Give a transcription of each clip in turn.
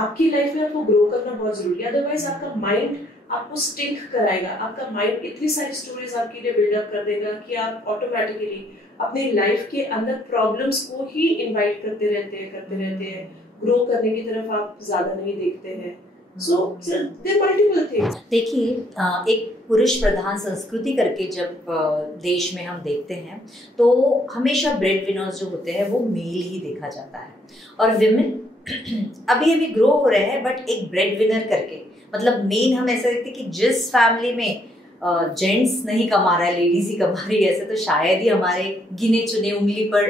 आपकी लाइफ में आपको ग्रो करना बहुत जरूरी है, अदरवाइज आपका माइंड आपको स्टिक कराएगा, आपका माइंड इतनी सारी स्टोरीज आपके लिए बिल्डअप कर देगा कि आप ऑटोमेटिकली अपनी लाइफ के अंदर प्रॉब्लम्स को ही इनवाइट करते रहते हैं, ग्रो करने की तरफ आप ज्यादा नहीं देखते हैं। So there are multiple things. देखिए, एक पुरुष प्रधान संस्कृति करके जब देश में हम देखते हैं तो हमेशा ब्रेड विनर्स जो होते हैं वो मेल ही देखा जाता है, और विमेन अभी अभी ग्रो हो रहे हैं, बट एक ब्रेड विनर करके, मतलब मेन हम ऐसा देखते हैं कि जिस फैमिली में जेंट्स नहीं कमा रहा है, लेडीज ही कमा रही है, ऐसे तो शायद ही हमारे गिने चुने उंगली पर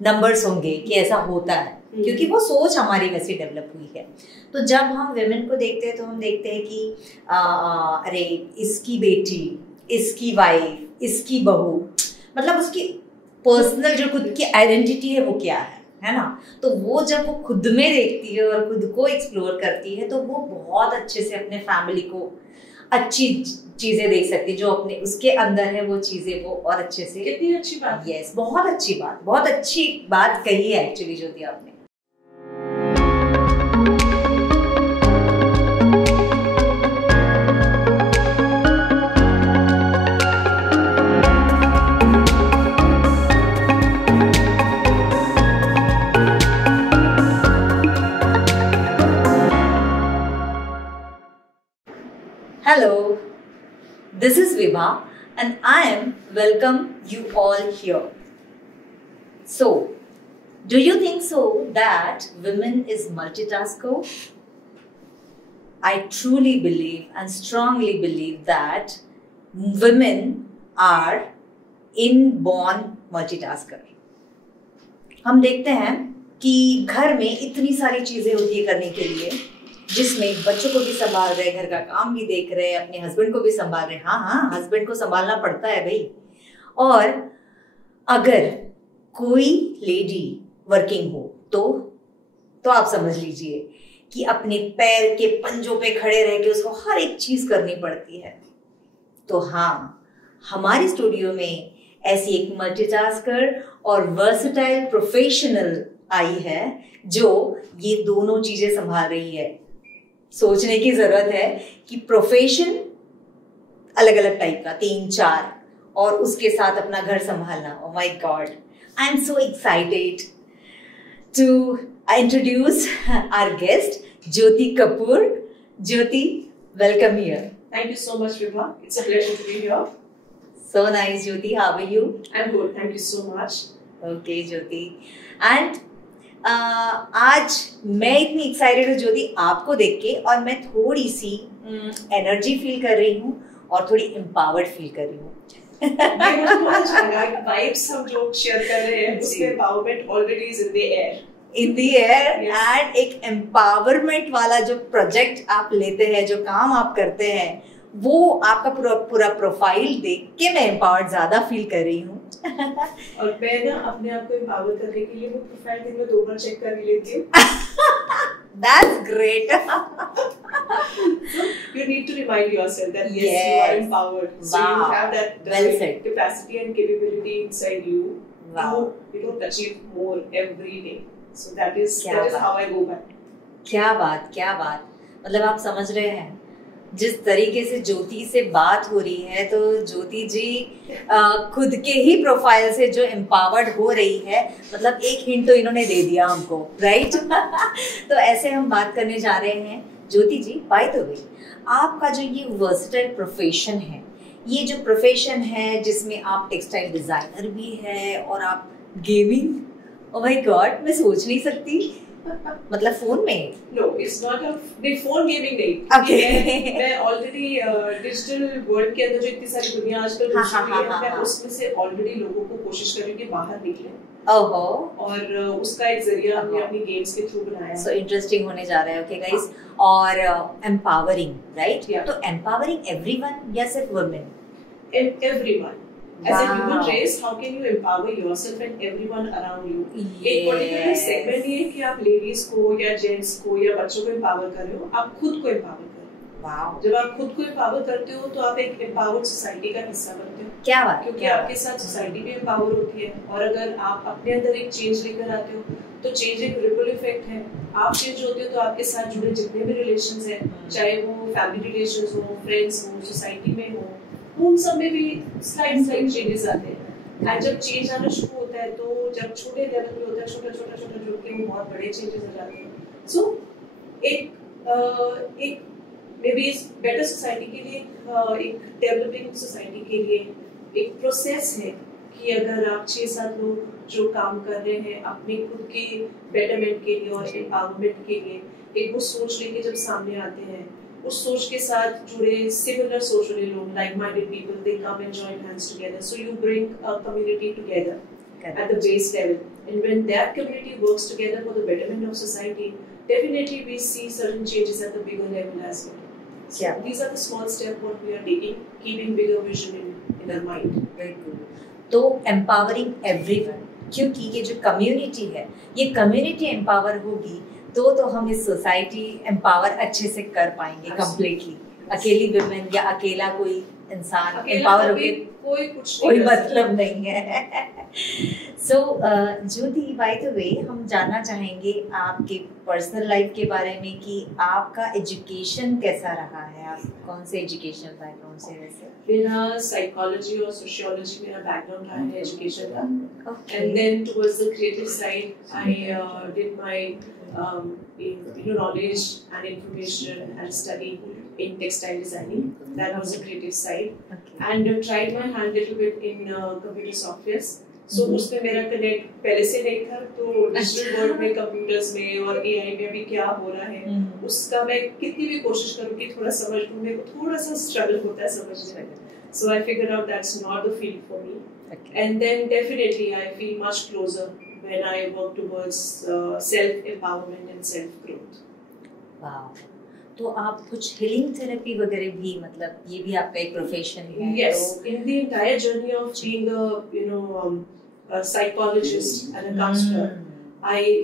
नंबर्स होंगे कि ऐसा होता है, क्योंकि वो सोच हमारी वैसी डेवलप हुई है। तो जब हम विमेन को देखते हैं तो हम देखते हैं कि अरे इसकी बेटी, इसकी वाइफ, इसकी बहू, मतलब उसकी पर्सनल जो खुद की आइडेंटिटी है वो क्या है ना। तो वो जब वो खुद में देखती है और खुद को एक्सप्लोर करती है तो वो बहुत अच्छे से अपने फैमिली को अच्छी चीजें देख सकती है, जो अपने उसके अंदर है वो चीजें वो और अच्छे से। कितनी अच्छी बात। यस, बहुत अच्छी बात कही है एक्चुअली ज्योति आपने। Hello, this is Vibha and I am welcome you all here. So, do you think so that women is multitasker? I truly believe and strongly believe that women are inborn multitasker. हम देखते हैं कि घर में इतनी सारी चीजें होती है करने के लिए, जिसमें बच्चों को भी संभाल रहे, घर का काम भी देख रहे, अपने हस्बैंड को भी संभाल रहे। हाँ, हस्बैंड को संभालना पड़ता है भाई। और अगर कोई लेडी वर्किंग हो तो आप समझ लीजिए कि अपने पैर के पंजों पे खड़े रह के उसको हर एक चीज करनी पड़ती है। तो हाँ, हमारे स्टूडियो में ऐसी एक मल्टीटास्कर और वर्सेटाइल प्रोफेशनल आई है जो ये दोनों चीजें संभाल रही है। सोचने की जरूरत है कि प्रोफेशन अलग अलग टाइप का 3-4 और उसके साथ अपना घर संभालना। Oh my God, I am so excited to introduce our guest Jyoti Kapoor. Jyoti, welcome here. Thank you so much, Vibha. It's a pleasure to be here. So nice, Jyoti. How are you? I'm good. Thank you so much. Okay, Jyoti. And आज मैं इतनी excited हूँ ज्योति आपको देख के, और मैं थोड़ी सी एनर्जी फील कर रही हूँ और थोड़ी एम्पावर्ड फील कर रही हूँ। वाइब्स हम जो शेयर कर रहे हैं उसके empowerment already is in the air and एक एम्पावरमेंट वाला जो प्रोजेक्ट आप लेते हैं, जो काम आप करते हैं, वो आपका पूरा प्रोफाइल देख के मैं एम्पावर्ड ज्यादा फील कर रही हूँ। और मैं ना अपने आप को एम्पावर करने के लिए वो प्रोफाइल दिन में 2 बार चेक कर लेती हूँ। That's great. You need to remind yourself that yes, you are empowered. So you have that capacity and capability inside you. Wow. You achieve more every day. So that is how I go back. क्या बात, मतलब आप समझ रहे हैं जिस तरीके से ज्योति से बात हो रही है, तो ज्योति जी खुद के ही प्रोफाइल से जो एम्पावर्ड हो रही है, मतलब एक हिंट तो इन्होंने दे दिया हमको, राइट? तो ऐसे हम बात करने जा रहे हैं। ज्योति जी, बाय द वे, आपका जो ये वर्सेटाइल प्रोफेशन है, ये जो प्रोफेशन है जिसमें आप टेक्सटाइल डिजाइनर भी है और आप गेमिंग, ओह माय गॉड, मैं सोच नहीं सकती, मतलब फोन में। No, it's not a phone gaming नहीं। Okay. मैं ऑलरेडी डिजिटल वर्ल्ड के अंदर जो इतनी सारी दुनिया आजकल घुस रही है, मैं उसमें से ऑलरेडी लोगों को कोशिश कर रही हूँ कि बाहर निकले। ओहो। और उसका एक जरिया हमने अपनी गेम्स के थ्रू बनाया है। So इंटरेस्टिंग होने जा रहा है, ओके गाइस। और एम्पावरिंग, राइट? तो एम्पावरिंग एवरीवन या सिर्फ women? Everyone. As a human race, how can you empower yourself and everyone around you? एक पर्टिकुलर सेगमेंट ये है कि आप लेडीज को या जेंट्स को या बच्चों को एम्पावर कर रहे हो, आप खुद को एम्पावर कर रहे हो। वाओ। जब आप खुद को एम्पावर करते हो तो आप एक एम्पावर्ड सोसाइटी का हिस्सा बनते हो। क्या बात, क्योंकि आपके साथ सोसाइटी भी एम्पावर होती है, और अगर आप अपने अंदर एक चेंज लेकर आते हो तो चेंज एक रिपल इफेक्ट है। आप चेंज होते हो तो आपके साथ जुड़े जितने भी रिलेशंस हैं, चाहे वो फैमिली रिलेशंस हो, फ्रेंड्स हो, सोसाइटी में हो, उन सब में भी स्लाइड चेंजेस आते हैं। एंड जब चेंज आना शुरू होता है तो जब छोटे लेवल पे होता है, छोटा छोटा छोटा जुड़ के वो बहुत बड़े चेंजेस आ जाते हैं। सो एक मे बी बेटर सोसाइटी के लिए, एक डेवलपिंग सोसाइटी के लिए एक प्रोसेस है कि अगर आप 6-7 लोग जो काम कर रहे हैं अपने खुद के बेटरमेंट के लिए और एम्पावरमेंट के लिए, एक वो सोच लेके जब सामने आते हैं, उस सोच के साथ जुड़े सिमिलर सोच वाले लोग, like minded people, they come and join hands together, so you bring a community together at the base level, and when that community works together for the betterment of society, definitely we see certain changes at the bigger level as well. So yeah, these are the small steps what we are taking, keeping bigger vision in our mind. very good. तो empowering everyone, क्योंकि ये जो community है, ये community empower होगी तो हम इस सोसाइटी एम्पावर अच्छे से कर पाएंगे कंप्लीटली। अकेली विमेन या अकेला कोई इंसान एम्पावर होके कोई मतलब नहीं है। सो ज्योति, बाय द वे हम जानना चाहेंगे आपके पर्सनल लाइफ के बारे में कि आपका एजुकेशन कैसा रहा है, आप कौन से एजुकेशन बैकग्राउंड से? वैसे मेरा साइकोलॉजी और सोशियोलॉजी मेरा बैकग्राउंड रहा है एजुकेशन का, and then towards the creative side I did my knowledge and information and study in textile designing. That was the creative side. Okay. And tried my hand little bit in computer softwares. So उसमें मेरा connect पहले से नहीं था, तो digital world में, computers में और एआई में भी क्या हो रहा है उसका मैं कितनी भी कोशिश करूँ कि थोड़ा समझ लूँ, मेरे को थोड़ा सा स्ट्रगल होता है समझने में. So I figured out that's not the field for me. Okay. And then definitely I feel much closer when I work towards self-empowerment and self-growth. Wow. तो आप कुछ healing therapy वगैरह भी, मतलब ये भी आपका एक profession है? Yes, in the entire journey of being a psychologist and a counselor,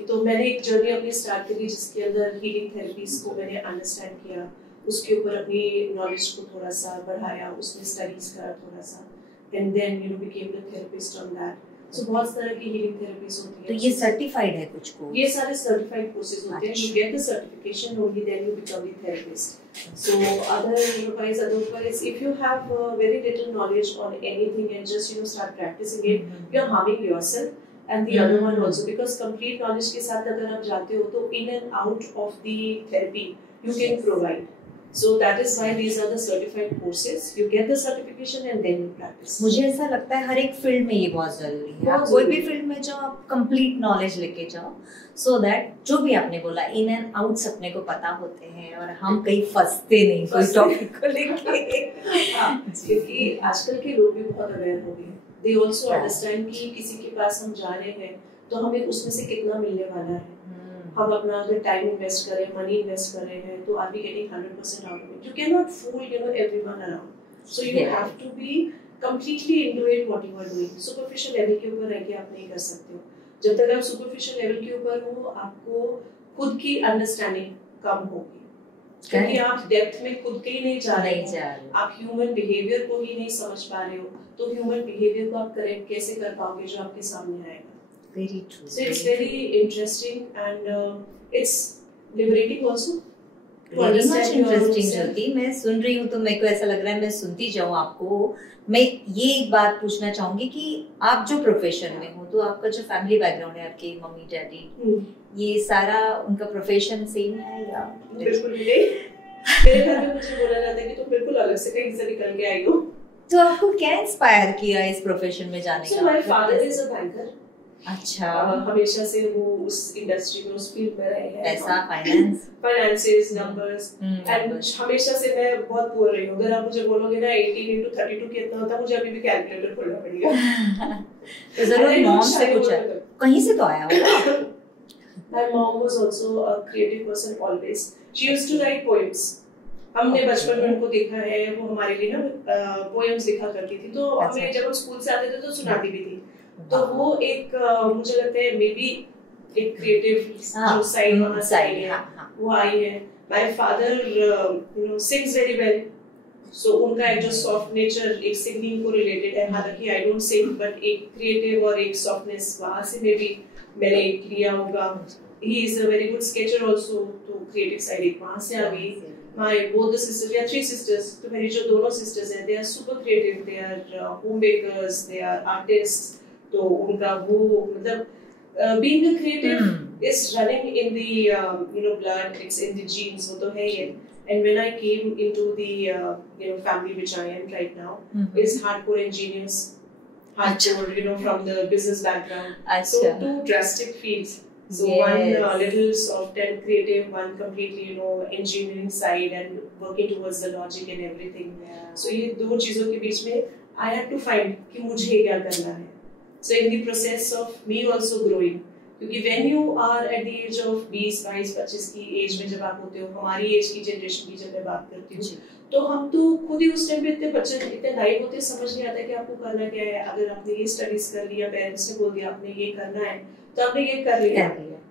तो मैंने एक journey अपनी start करी जिसके अंदर healing therapies को मैंने understand किया, उसके ऊपर अपनी knowledge को थोड़ा सा बढ़ाया, उसमें studies करा थोड़ा सा, and then became the therapist on that. So बहुत तरह की healing therapies होती हैं. तो ये certified है कुछ को? ये सारे certified courses होते हैं. You get the certification only then you become the therapist. So otherwise, if you have very little knowledge on anything and just start practicing it, you're harming yourself and the other one also, because complete knowledge के साथ अगर आप जाते हो तो in and out of the therapy you can provide. So that is why these are the certified courses. You get the certification and then you practice. मुझे ऐसा लगता है हर एक फील्ड में ये बहुत जरूरी है. आप कोई भी फील्ड में जाओ, आप कंप्लीट नॉलेज लेके जाओ, so that जो भी आपने बोला इन एंड आउट्स अपने को पता होते हैं और हम कहीं फंसते नहीं कोई टॉपिक को लेके. क्योंकि आजकल के लोग भी बहुत अवेयर हो गए. They also understand कि किसी के पास हम जा रहे हैं तो हमें उसमें से कितना मिलने वाला है. हम अपना अगर टाइम इन्वेस्ट करें, मनी इन्वेस्ट कर रहे हैं, तो are we getting 100% out of it. You can not fool everyone around. So you have to be completely into it what you are doing. Superficial level के ऊपर रह के आप नहीं कर सकते हो. जब तक आप सुपरफिशियल लेवल के ऊपर हो, आपको खुद की अंडरस्टैंडिंग कम होगी, क्योंकि आप डेप्थ में खुद के ही नहीं जा रहे हो. आप ह्यूमन बिहेवियर को ही नहीं समझ पा रहे हो, तो ह्यूमन बिहेवियर को आप करेक्ट कैसे कर पाओगे जो आपके सामने आएगा. Very true. So it's very interesting and it's liberating also. Very much interesting ज्योति. मैं सुन रही हूँ तो मेरे को ऐसा लग रहा है मैं सुनती जाऊँ आपको. मैं ये एक बात पूछना चाहूँगी कि आप जो प्रोफेशन में हो, तो आपका जो फैमिली बैकग्राउंड है, आपके मम्मी डैडी, ये सारा उनका प्रोफेशन सेम है या? बिल्कुल नहीं. मेरे घर में मुझे बोला जाता है कि तुम बिल्कुल अलग से कहीं से निकल के आई हो. तो आपको क्या इंस्पायर किया इस प्रोफेशन में जाने का? So my father is a banker. अच्छा. हमेशा से वो उस इंडस्ट्री में, उस फील्ड में रहे हैं. पैसा, फाइनेंसेस, नंबर्स, एंड हमेशा से मैं बहुत पुअर रही हूँ. अगर आप मुझे बोलोगे ना 18 into 32 कितना होता है, मुझे अभी भी कैलकुलेटर खोलना पड़ेगा. तो जरूर मॉम से कुछ कहीं से तो आया होगा. My mom was also a creative person always. She used to write poems. हमने बचपन में उनको देखा है, वो हमारे लिए ना पोएम्स लिखा करती थी. तो हमें जब हम स्कूल से आते थे तो सुनाती भी थी. तो वो एक मुझे लगता है मे बी एक क्रिएटिव जो साइड होना चाहिए वो आई है. My father sings very well, so उनका एक जो सॉफ्ट नेचर एक सिंगिंग को रिलेटेड है. हालांकि आई डोंट सिंग, बट एक क्रिएटिव और एक सॉफ्टनेस वहां से मे बी मैंने किया होगा. He is a very good sketcher also, तो creative side एक वहाँ से आ गई. My both the sisters, we are 3 sisters. तो मेरी जो दोनों sisters हैं, they are super creative. They are homemakers, they are artists. तो उनका वो मतलब being a creative is running in the blood. It's in the genes. वो तो है ही. And when I came into the family which I am right now, is hardcore engineers, hardcore from the business background. So 2 drastic fields. So one little soft and creative, one completely engineering side and working towards the logic and everything. So ये 2 चीजों के बीच में I had to find कि मुझे क्या करना है. So in the process of me also growing, क्योंकि when you are at the age of 20, 22, 25 की एज में जब आप होते हो, हमारी एज की जनरेशन की जब मैं बात करती हूँ, तो हम तो खुद ही उस टाइम पे इतने बच्चे इतने नाइव होते, समझ नहीं आता कि आपको करना क्या है. अगर आपने ये स्टडीज कर लिया, पेरेंट्स ने बोल दिया आपने ये करना है, तो आपने ये कर लिया.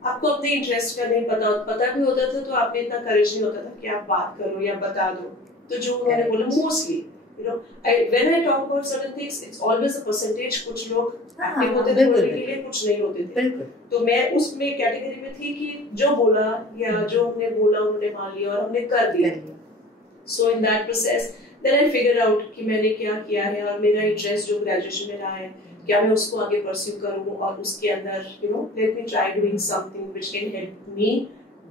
आपको अपने इंटरेस्ट का नहीं पता भी होता था, तो आपने इतना करेज नहीं होता था कि आप बात करो या बता दो. तो जो उन्होंने बोला mostly when I talk about certain things, it's always a percentage. कुछ लोग एक्टिव होते थे बोलने के लिए, कुछ नहीं होते थे. तो मैं उसमें कैटेगरी में थी कि जो बोला या जो हमने बोला उन्होंने मान लिया और हमने कर दिया. So in that process, then I figured out कि मैंने क्या किया है और मेरा इंटरेस्ट जो ग्रेजुएशन में रहा है, क्या मैं उसको आगे परस्यू करूँ और उसके अंदर let me try doing something which can help me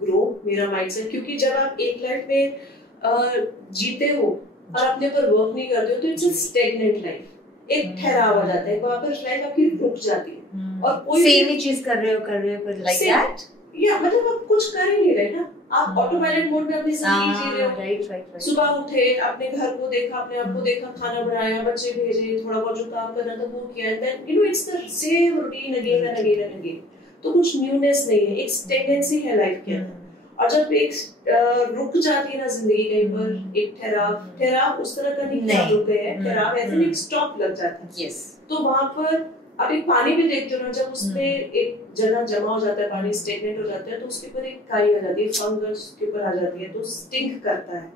grow मेरा माइंडसेट. क्योंकि जब आप एक लाइफ में जीते हो और अपने पर वर्क नहीं करते हो, तो इट्स अ स्टैग्नेंट लाइफ. एक ठहराव आ जाता है, वहाँ पर लाइफ आपकी रुक जाती है और कोई सेम ही चीज कर रहे हो लाइक दैट. या मतलब आप कुछ कर ही नहीं रहे ना, आप ऑटोपायलट मोड में अपनी जिंदगी जी रहे हो. राइट. सुबह उठे, अपने घर को देखा, अपने आप को देखा, खाना बनाया, बच्चे भेजे, थोड़ा बहुत जो काम करना था वो किया, then it's the same routine again and again and again. तो कुछ न्यूनेस नहीं है, एक स्टैग्नेंसी है लाइफ के अंदर. और जब एक रुक जाती है ना जिंदगी कहीं पर, एक ठहराव उस तरह का नहीं रुक गए हैं, ठहराव ऐसे एक स्टॉप लग जाता है. तो वहां पर आप एक पानी भी देखते हो ना, जब उसमें एक जगह जमा हो जाता है, पानी स्टेगनेंट हो जाता है, तो उसके ऊपर एक काई आ जाती है, फंगस के ऊपर आ जाती है, तो स्टिंक करता है.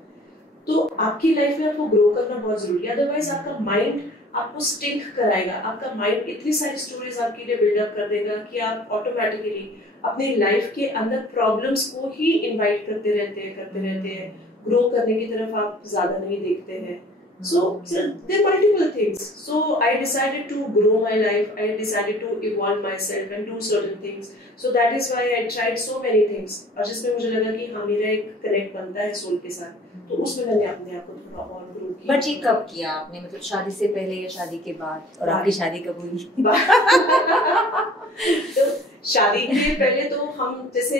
तो आपकी लाइफ में आपको ग्रो करना बहुत जरूरी है, अदरवाइज आपका माइंड आपको स्टिंक कराएगा. आपका माइंड इतनी सारी स्टोरीज आपके लिए बिल्डअप कर देगा कि आप ऑटोमेटिकली अपनी लाइफ के अंदर प्रॉब्लम्स को ही इनवाइट करते रहते हैं. ग्रो करने की तरफ आप ज्यादा नहीं देखते हैं. So there are multiple things. So I decided to grow my life. I decided to evolve myself and do certain things. So that is why I tried so many things. और जिसमें मुझे लगा कि हाँ मेरा एक कनेक्ट बनता है सोल के साथ, तो उसमें मैंने अपने आप को थोड़ा और ग्रो किया. बट ये कब किया आपने, मतलब शादी से पहले या शादी के बाद? और आपकी शादी कब हुई? तो शादी के पहले तो हम जैसे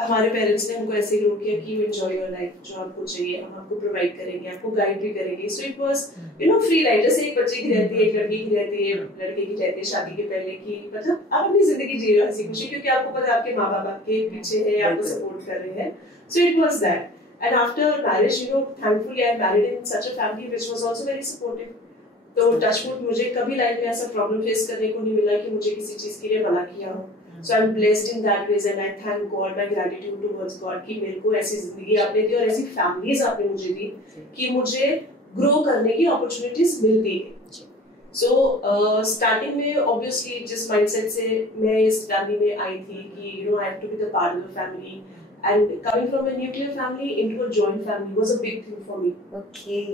हमारे पेरेंट्स ने हमको ऐसे ग्रो किया कि यू एंजॉय योर लाइफ, जो आपको चाहिए हम आपको प्रोवाइड करेंगे, आपको गाइड भी करेंगे. So it was free life. जैसे एक बच्चे की रहती है, एक लड़की की रहती है, लड़के की रहती है शादी के पहले की, मतलब आप अपनी जिंदगी जी रहे हो हंसी खुशी, क्योंकि आपको पता है आपके माँ बाप आपके पीछे है, आपको सपोर्ट कर रहे हैं. So it was that. And after marriage thankfully I married in such a family which was also very supportive. तो टचवुड मुझे कभी लाइफ में ऐसा प्रॉब्लम फेस करने को नहीं मिला कि मुझे किसी चीज के लिए मना किया हो. So I'm blessed in that ways and I thank God, my gratitude towards God कि मेरे को ऐसी जिंदगी आपने दी और ऐसी फैमिलीज आपने मुझे दी कि मुझे ग्रो करने की अपॉर्चुनिटीज मिलती है. So starting में obviously जिस mindset से मैं इस फैमिली में आई थी कि I have to be the part of the family, and coming from a nuclear family into a joint family was a big thing for me. Okay.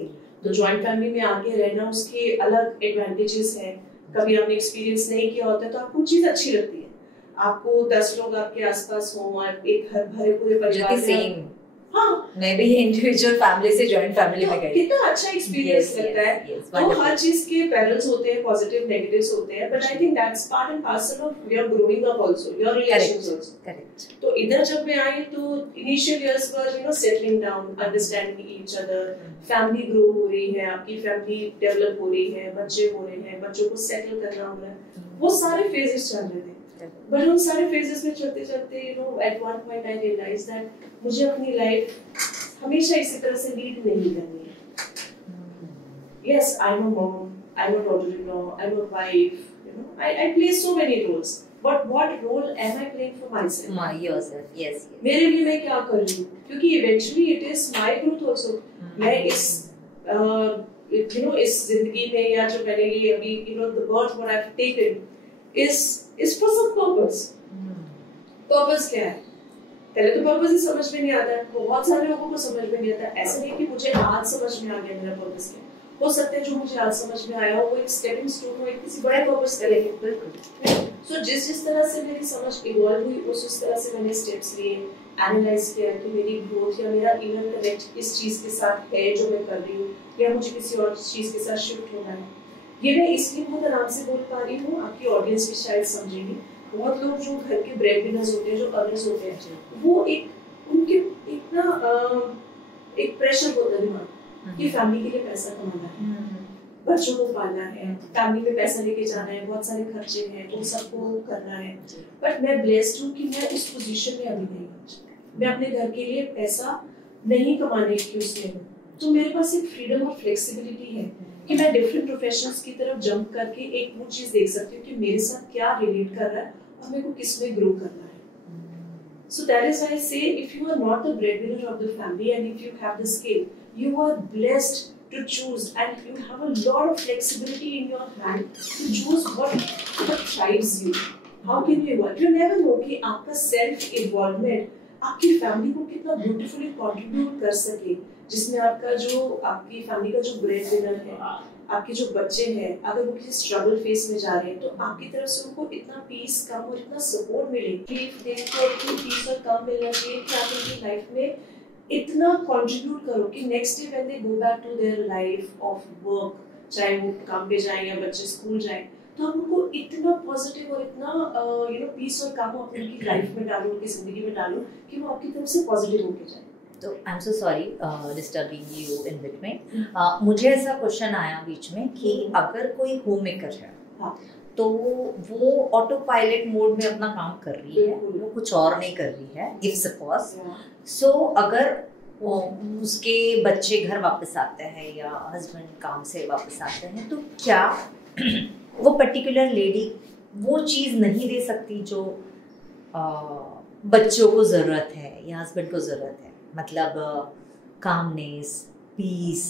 तो joint family में आके रहना उसके अलग advantages हैं. कभी आपने experience नहीं किया होता तो आपको चीज अच्छी लगती है. आपको 10 लोग आपके आसपास हो, एक घर भरे पूरे परिवार में. हाँ, मैं भी इंडिविजुअल फैमिली से जॉइंट फैमिली में गई. कितना अच्छा एक्सपीरियंस लगता है. तो हर चीज के पैरेलल्स होते हैं, पॉजिटिव नेगेटिव्स होते हैं, but I think that's part and parcel of your growing up also, your relations also. Correct. तो इधर जब मैं आई तो initial years were settling down, understanding each other, family grow हो रही है, आपकी फैमिली डेवलप हो रही है, बच्चे हो रहे हैं, बच्चों को सेटल करना हो रहा है, वो सारे फेजेस चल रहे थे. बट उन सारे फेजेस में चलते चलते at one point I realise that मुझे अपनी लाइफ हमेशा इसी तरह से लीड नहीं करनी है. Yes, I am a mom, I am a daughter-in-law, I am a wife, I play so many roles, but what role am I playing for myself? Yes, मेरे लिए मैं क्या कर रही हूँ, क्योंकि eventually it is my growth also. मैं इस जिंदगी में या जो मैंने ये अभी the birth what I have taken is is for some purpose. Purpose क्या है? पहले तो पर्पस ही समझ में नहीं आता है, बहुत सारे लोगों को समझ में नहीं आता। ऐसे नहीं कि मुझे आज समझ में आ गया मेरा पर्पस क्या है, हो सकता है जो मुझे आज समझ में आया हो वो एक स्टेपिंग स्टोन हो एक किसी बड़े पर्पस के लिए। बिल्कुल। सो जिस तरह से मेरी समझ इवॉल्व हुई उस तरह से मैंने स्टेप्स लिए, एनालाइज किया कि मेरी ग्रोथ या मेरा इनर कनेक्ट इस चीज के साथ है जो मैं कर रही हूँ, या मुझे किसी और चीज के साथ शिफ्ट होना है। ये मैं इसलिए बहुत आराम से बोल पा रही हूँ, आपकी ऑडियंस भी शायद समझेगी। बहुत लोग जो घर के ब्रेड विनर्स होते हैं, जो अर्नर्स होते हैं, वो एक उनके एक ना एक प्रेशर होता है दिमाग कि फैमिली के लिए पैसा कमाना है, बच्चों को पालना है, फैमिली में पैसा लेके जाना है, बहुत सारे खर्चे हैं, तो सबको करना है। बट मैं ब्लेस्ड हूँ कि मैं उस पोजीशन में अभी नहीं हूँ। मैं अपने घर के लिए पैसा नहीं कमाने की उसमें हूँ, तो मेरे पास एक फ्रीडम और फ्लेक्सिबिलिटी है कि मैं डिफरेंट प्रोफेशंस की तरफ जंप करके एक वो चीज देख सकती हूँ कि मेरे साथ क्या रिलेट कर रहा है और मेरे को किस में ग्रो करना है। So that is why I say, if you are not the breadwinner of the family and if you have the skill, you are blessed to choose, and you have a lot of flexibility in your hand to choose what thrives you. How can you evolve? You never know कि आपका self involvement आपकी family को कितना beautifully contribute कर सके, जिसमें आपका जो आपकी family का जो breadwinner है, आपके जो बच्चे हैं, अगर वो किसी स्ट्रगल फेस में जा रहे हैं तो आपकी तरफ से उनको इतना पीस कम और इतना सपोर्ट मिले, देखो इतनी पीस और कम मिलना चाहिए कि आप उनकी लाइफ में इतना कंट्रीब्यूट करो कि next day when they go back to their life of work, चाहे वो काम पे जाए या बच्चे स्कूल जाए, तो आप उनको इतना पॉजिटिव और इतना पीस और काम उनकी लाइफ में डालो, उनकी जिंदगी में डालो कि वो आपकी तरफ से पॉजिटिव होके जाए। तो आई am so sorry disturbing you in between. मुझे ऐसा क्वेश्चन आया बीच में कि अगर कोई होम मेकर है, हाँ, तो वो ऑटो पायलट मोड में अपना काम कर रही है, वो कुछ और नहीं कर रही है, इफ सपोज सो अगर उसके बच्चे घर वापस आते हैं या हस्बैंड काम से वापस आते हैं, तो क्या वो पर्टिकुलर लेडी वो चीज़ नहीं दे सकती जो बच्चों को ज़रूरत है या हस्बैंड को ज़रूरत है? मतलब कामनेस, पीस,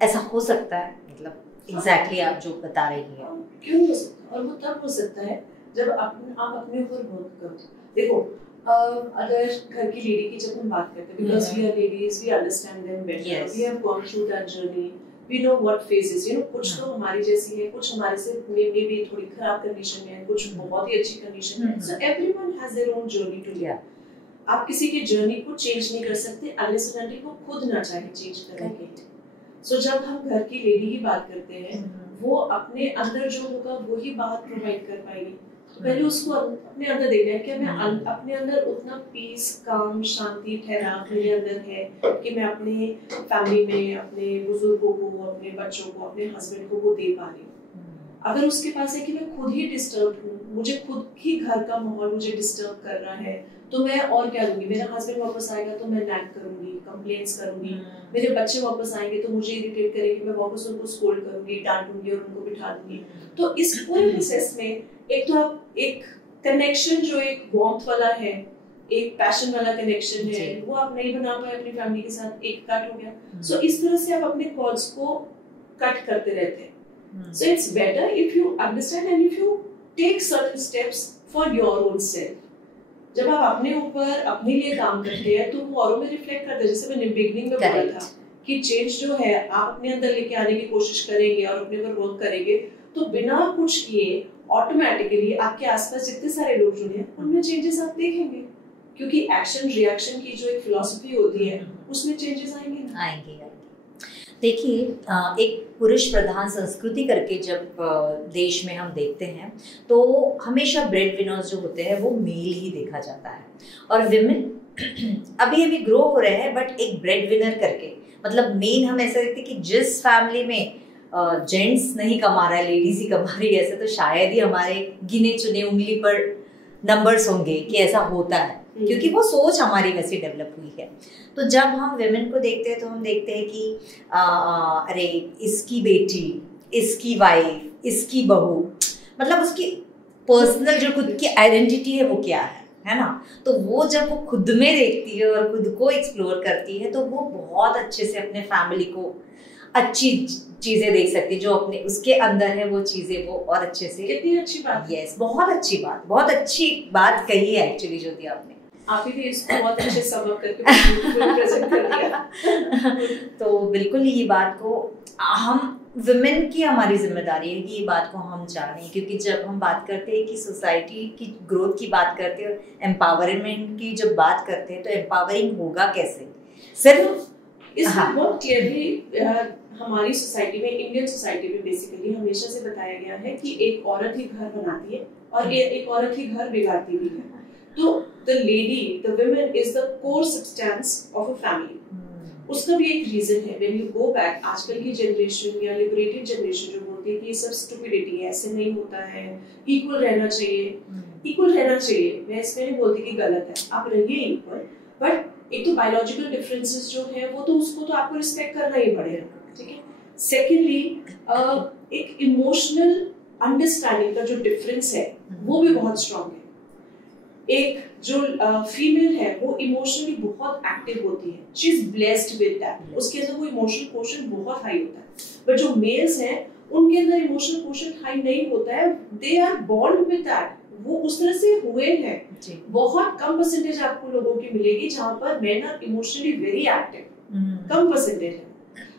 ऐसा हो सकता है? मतलब एग्जैक्टली आप जो बता रही हैं। क्यों हो सकता है? और वो तब हो सकता है जब आप अपने ऊपर वर्क करो। देखो, अगर घर की लेडी की जब हम बात करते हैं, because we are ladies, we understand them better, we have gone through that journey, we know what phases, कुछ तो हमारी जैसी है, कुछ हमारे से मे बी थोड़ी खराब कंडीशन में है, कुछ बहुत ही अच्छी कंडीशन में है। So everyone has their own journey to live. आप किसी की जर्नी को चेंज नहीं कर सकते अनलेस एंड अनटिल वो खुद ना चाहे चेंज करने के लिए। सो जब हम घर की लेडी की बात करते हैं, वो अपने अंदर जो होगा वही बाहर प्रोवाइड कर पाएगी। तो पहले उसको अपने अंदर देखना है कि मैं अपने अंदर उतना पीस, काम, शांति, ठहराव मेरे अंदर है कि मैं अपने फैमिली में अपने बुजुर्गों को, अपने बच्चों को, अपने हस्बैंड को वो दे पा रही हूँ। अगर उसके पास है कि मैं खुद ही डिस्टर्ब हूँ, मुझे खुद ही घर का माहौल मुझे डिस्टर्ब कर रहा है, तो मैं और क्या लूंगी? मेरा हस्बैंड वापस आएगा तो मैं नैग करूंगी, कंप्लेंट्स करूंगी, मेरे बच्चे वापस आएंगे तो मुझे इरिटेट करेंगे, मैं वापस उनको स्कोल्ड करूंगी, डांटूंगी और उनको बिठा दूंगी। तो इस पूरे प्रोसेस में एक तो आप एक कनेक्शन जो एक वार्मथ वाला है, एक पैशन वाला कनेक्शन है, वो आप नहीं बना पाए अपनी फैमिली के साथ, एक कट हो गया। सो इस तरह से आप अपने कॉर्ड्स को कट करते रहते हैं। So it's better if you understand and if you take certain steps for your own self. जब आप अपने ऊपर अपने लिए काम करते हैं तो वो औरों में रिफ्लेक्ट करता है। जैसे मैंने बिगनिंग में बोला था कि चेंज जो है आप अपने अंदर लेके आने की कोशिश करेंगे और अपने ऊपर वर्क करेंगे, तो बिना कुछ किए ऑटोमेटिकली आपके आसपास जितने सारे लोग जुड़े हैं उनमें चेंजेस आप देखेंगे, क्योंकि एक्शन रिएक्शन की जो एक फिलॉसफी होती है उसमें चेंजेस आएंगे। देखिए, एक पुरुष प्रधान संस्कृति करके जब देश में हम देखते हैं तो हमेशा ब्रेड विनर्स जो होते हैं वो मेल ही देखा जाता है, और विमेन अभी अभी ग्रो हो रहे हैं, बट एक ब्रेड विनर करके, मतलब मेन हम ऐसा देखते हैं कि जिस फैमिली में जेंट्स नहीं कमा रहा है, लेडीज ही कमा रही है, ऐसे तो शायद ही हमारे गिने चुने उंगली पर नंबर्स होंगे कि ऐसा होता है, क्योंकि वो सोच हमारी वैसी डेवलप हुई है। तो जब हम विमेन को देखते हैं तो हम देखते हैं कि अरे इसकी बेटी, इसकी वाइफ, इसकी बहू, मतलब उसकी पर्सनल जो खुद की आइडेंटिटी है वो क्या है ना? तो वो जब वो खुद में देखती है और खुद को एक्सप्लोर करती है तो वो बहुत अच्छे से अपने फैमिली को अच्छी चीजें देख सकती है, जो अपने उसके अंदर है वो चीजें वो और अच्छे से। कितनी अच्छी बात। यस, बहुत अच्छी बात, बहुत अच्छी बात कही है एक्चुअली ज्योति आपने। आप ही भी इसको बहुत अच्छे सम अप करके प्रेजेंट कर दिया। तो बिल्कुल ये बात को हम वुमेन की हमारी जिम्मेदारी है कि ये बात को हम जानें, क्योंकि जब हम बात करते हैं कि सोसाइटी की ग्रोथ की बात करते हैं, एम्पावरमेंट की जब बात करते हैं, तो एम्पावरिंग होगा कैसे? सिर्फ इसमें बहुत क्लियरली हमारी सोसाइटी में, इंडियन सोसाइटी में बेसिकली हमेशा से बताया गया है कि एक औरत ही घर बनाती है और एक औरत ही घर बिगाड़ती भी है। तो the lady, the women is the core substance of a family. उसका भी एक रीजन है। व्हेन यू गो बैक, आजकल की जनरेशन या लिबरेटेड जनरेशन जो बोलती है कि ये सब स्टुपिडिटी है, ऐसे नहीं होता है, इक्वल रहना चाहिए, इक्वल रहना चाहिए। मैं इसमें नहीं बोलती कि गलत है, आप रहिए इक्वल, बट एक तो बायोलॉजिकल डिफरेंसेस जो है वो तो उसको तो आपको रिस्पेक्ट करना ही पड़ेगा, ठीक है। सेकेंडली एक इमोशनल अंडरस्टैंडिंग का जो डिफरेंस है वो भी बहुत स्ट्रांग है। एक जो फीमेल है वो इमोशनली बहुत एक्टिव होती है, she is blessed with that, उसके अंदर वो इमोशनल क्वोशंट बहुत हाई होता है। बट जो मेल्स हैं उनके अंदर इमोशनल क्वोशंट हाई नहीं होता है, they are born with that, वो उस तरह से हुए हैं। बहुत कम परसेंटेज आपको लोगों की मिलेगी जहां पर men are emotionally very active, कम परसेंटेज है।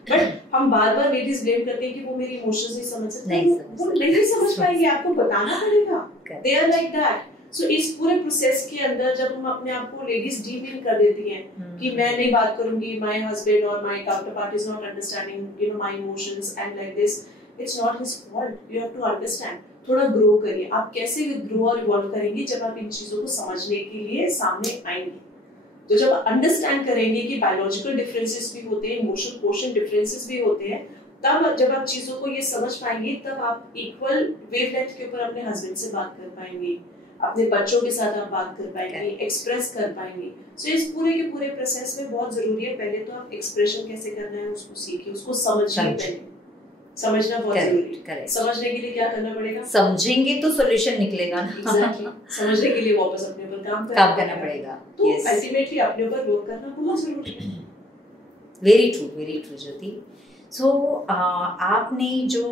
बट हम बार बार लेडीज ब्लेम करते हैं कि वो मेरी इमोशंस नहीं समझ सकती, वो नहीं समझ पाएंगे, आपको बताना पड़ेगा, दे आर लाइक दैट। सो इस पूरे प्रोसेस के अंदर जब हम अपने आप को लेडीज डीप इन कर देती हैं कि मैं नहीं बात करूंगी, माय हस्बैंड और my counterpart is not understanding you know my emotions and like this, it's not his fault, you have to understand. थोड़ा ग्रो करिए। आप कैसे ग्रो और इवॉल्व करेंगे? जब आप इन चीजों को समझने के लिए सामने आएंगे, तो जब अंडरस्टैंड करेंगे कि बायोलॉजिकल डिफरेंसेस भी होते हैं, इमोशनल क्वोशंट डिफरेंसेस भी होते हैं, तब जब आप चीजों को ये समझ पाएंगे, तब आप इक्वल वेवलेंथ के ऊपर अपने हस्बैंड से बात कर पाएंगे, अपने बच्चों के साथ आप बात कर पाएंगे, एक्सप्रेस कर पाएंगे। सो इस पूरे के पूरे प्रोसेस में बहुत जरूरी है, पहले तो आप एक्सप्रेशन कैसे करना है उसको सीखिए, उसको समझिए। पहले समझना बहुत जरूरी है। समझने के लिए क्या करना पड़ेगा? समझेंगे तो सॉल्यूशन निकलेगा ना। Exactly. समझने के लिए वापस अपने ऊपर काम करना पड़ेगा। तो अल्टीमेटली अपने ऊपर वर्क करना बहुत जरूरी है। वेरी ट्रू ज्योति। सो आपने जो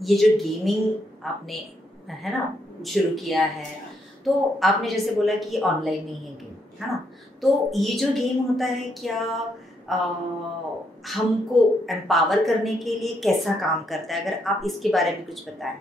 ये जो गेमिंग आपने है ना शुरू किया है, तो आपने जैसे बोला कि ऑनलाइन नहीं है गेम, है ना, तो ये जो गेम होता है क्या हमको एम्पावर करने के लिए कैसा काम करता है? अगर आप इसके बारे में कुछ बताएं।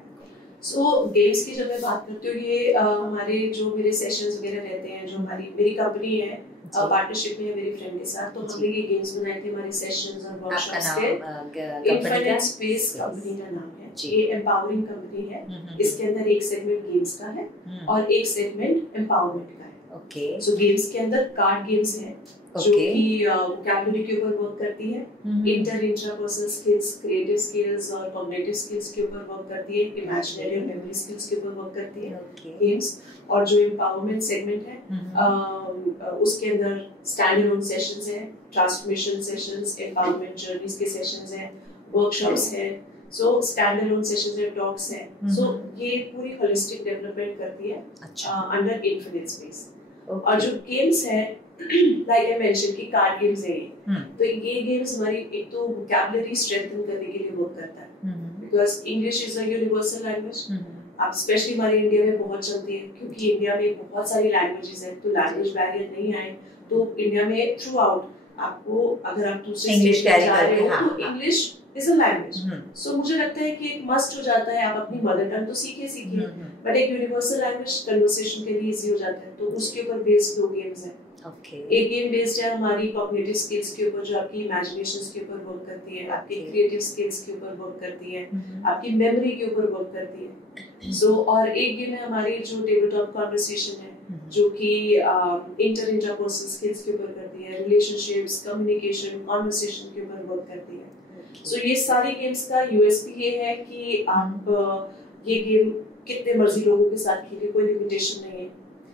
गेम्स की जब मैं बात करती हूँ, ये हमारे जो मेरे सेशंस वगैरह रहते हैं, जो मेरी कंपनी है, पार्टनरशिप में है मेरी फ्रेंड के साथ, तो हमने ये गेम्स बनाए थे हमारे सेशंस और वर्कशॉप्स के। इनफिनिट स्पेस कंपनी का नाम है, ये एम्पावरिंग कंपनी है। इसके अंदर एक सेगमेंट गेम्स का है और एक सेगमेंट एम्पावरमेंट का है। ओके, सो गेम्स के अंदर कार्ड गेम्स हैं जो कि वोकैबुलरी के ऊपर वर्क करती है, इंट्रापर्सनल स्किल्स, क्रिएटिव स्किल्स और कॉग्निटिव स्किल्स के ऊपर वर्क करती है, इमेजिनरी और मेमोरी स्किल्स के ऊपर वर्क करती है गेम्स। और जो एम्पावरमेंट सेगमेंट है उसके अंदर स्टैंड अलोन सेशंस हैं, ट्रांसफॉर्मेशन सेशंस, एम्पावरमेंट जर्नीज के सेशंस हैं, वर्कशॉप्स हैं, सो स्टैंड अलोन सेशंस हैं, टॉक्स हैं। सो ये पूरी होलिस्टिक डेवलपमेंट करती है अंडर इनफिनिट स्पेस। और जो गेम्स है, लाइक आई मेंशन कि कार्ड गेम्स है, तो ये गेम्स हमारी एक तो वोकैबुलरी स्ट्रेंथन करने के लिए वर्क करता है, because English is a universal language. आप स्पेशली हमारे इंडिया में बहुत चलती है, क्योंकि इंडिया में बहुत सारी लैंग्वेजेस हैं, तो लैंग्वेज बैरियर नहीं आए तो इंडिया में थ्रू आउट आपको, अगर आप दूसरे इंग्लिश स्टेट में जा रहे हो तो इंग्लिश इज अ लैंग्वेज। सो मुझे लगता है कि एक मस्ट हो जाता है, आप अपनी मदर टंग तो सीखिए, बट एक यूनिवर्सल लैंग्वेज कन्वर्सेशन के लिए इजी हो जाता है, तो उसके ऊपर बेस्ड 2 गेम्स हैं। एक गेम बेस्ड है हमारी कॉग्निटिव स्किल्स के ऊपर, जो आपकी इमेजिनेशंस के ऊपर वर्क करती है, आपकी क्रिएटिव स्किल्स के ऊपर वर्क करती है, आपकी मेमोरी के ऊपर वर्क करती है। सो और एक गेम है हमारी जो टेबल टॉप कॉन्वर्सेशन है, जो कि इंटरपर्सनल स्किल्स के ऊपर करती है, रिलेशनशिप्स, कम्युनिकेशन, कॉन्वर्सेशन के ऊपर वर्क करती है। सो ये सारी गेम्स का यूएसपी ये है कि आप ये गेम कितने मर्जी लोगों के साथ खेलिए, कोई लिमिटेशन नहीं है।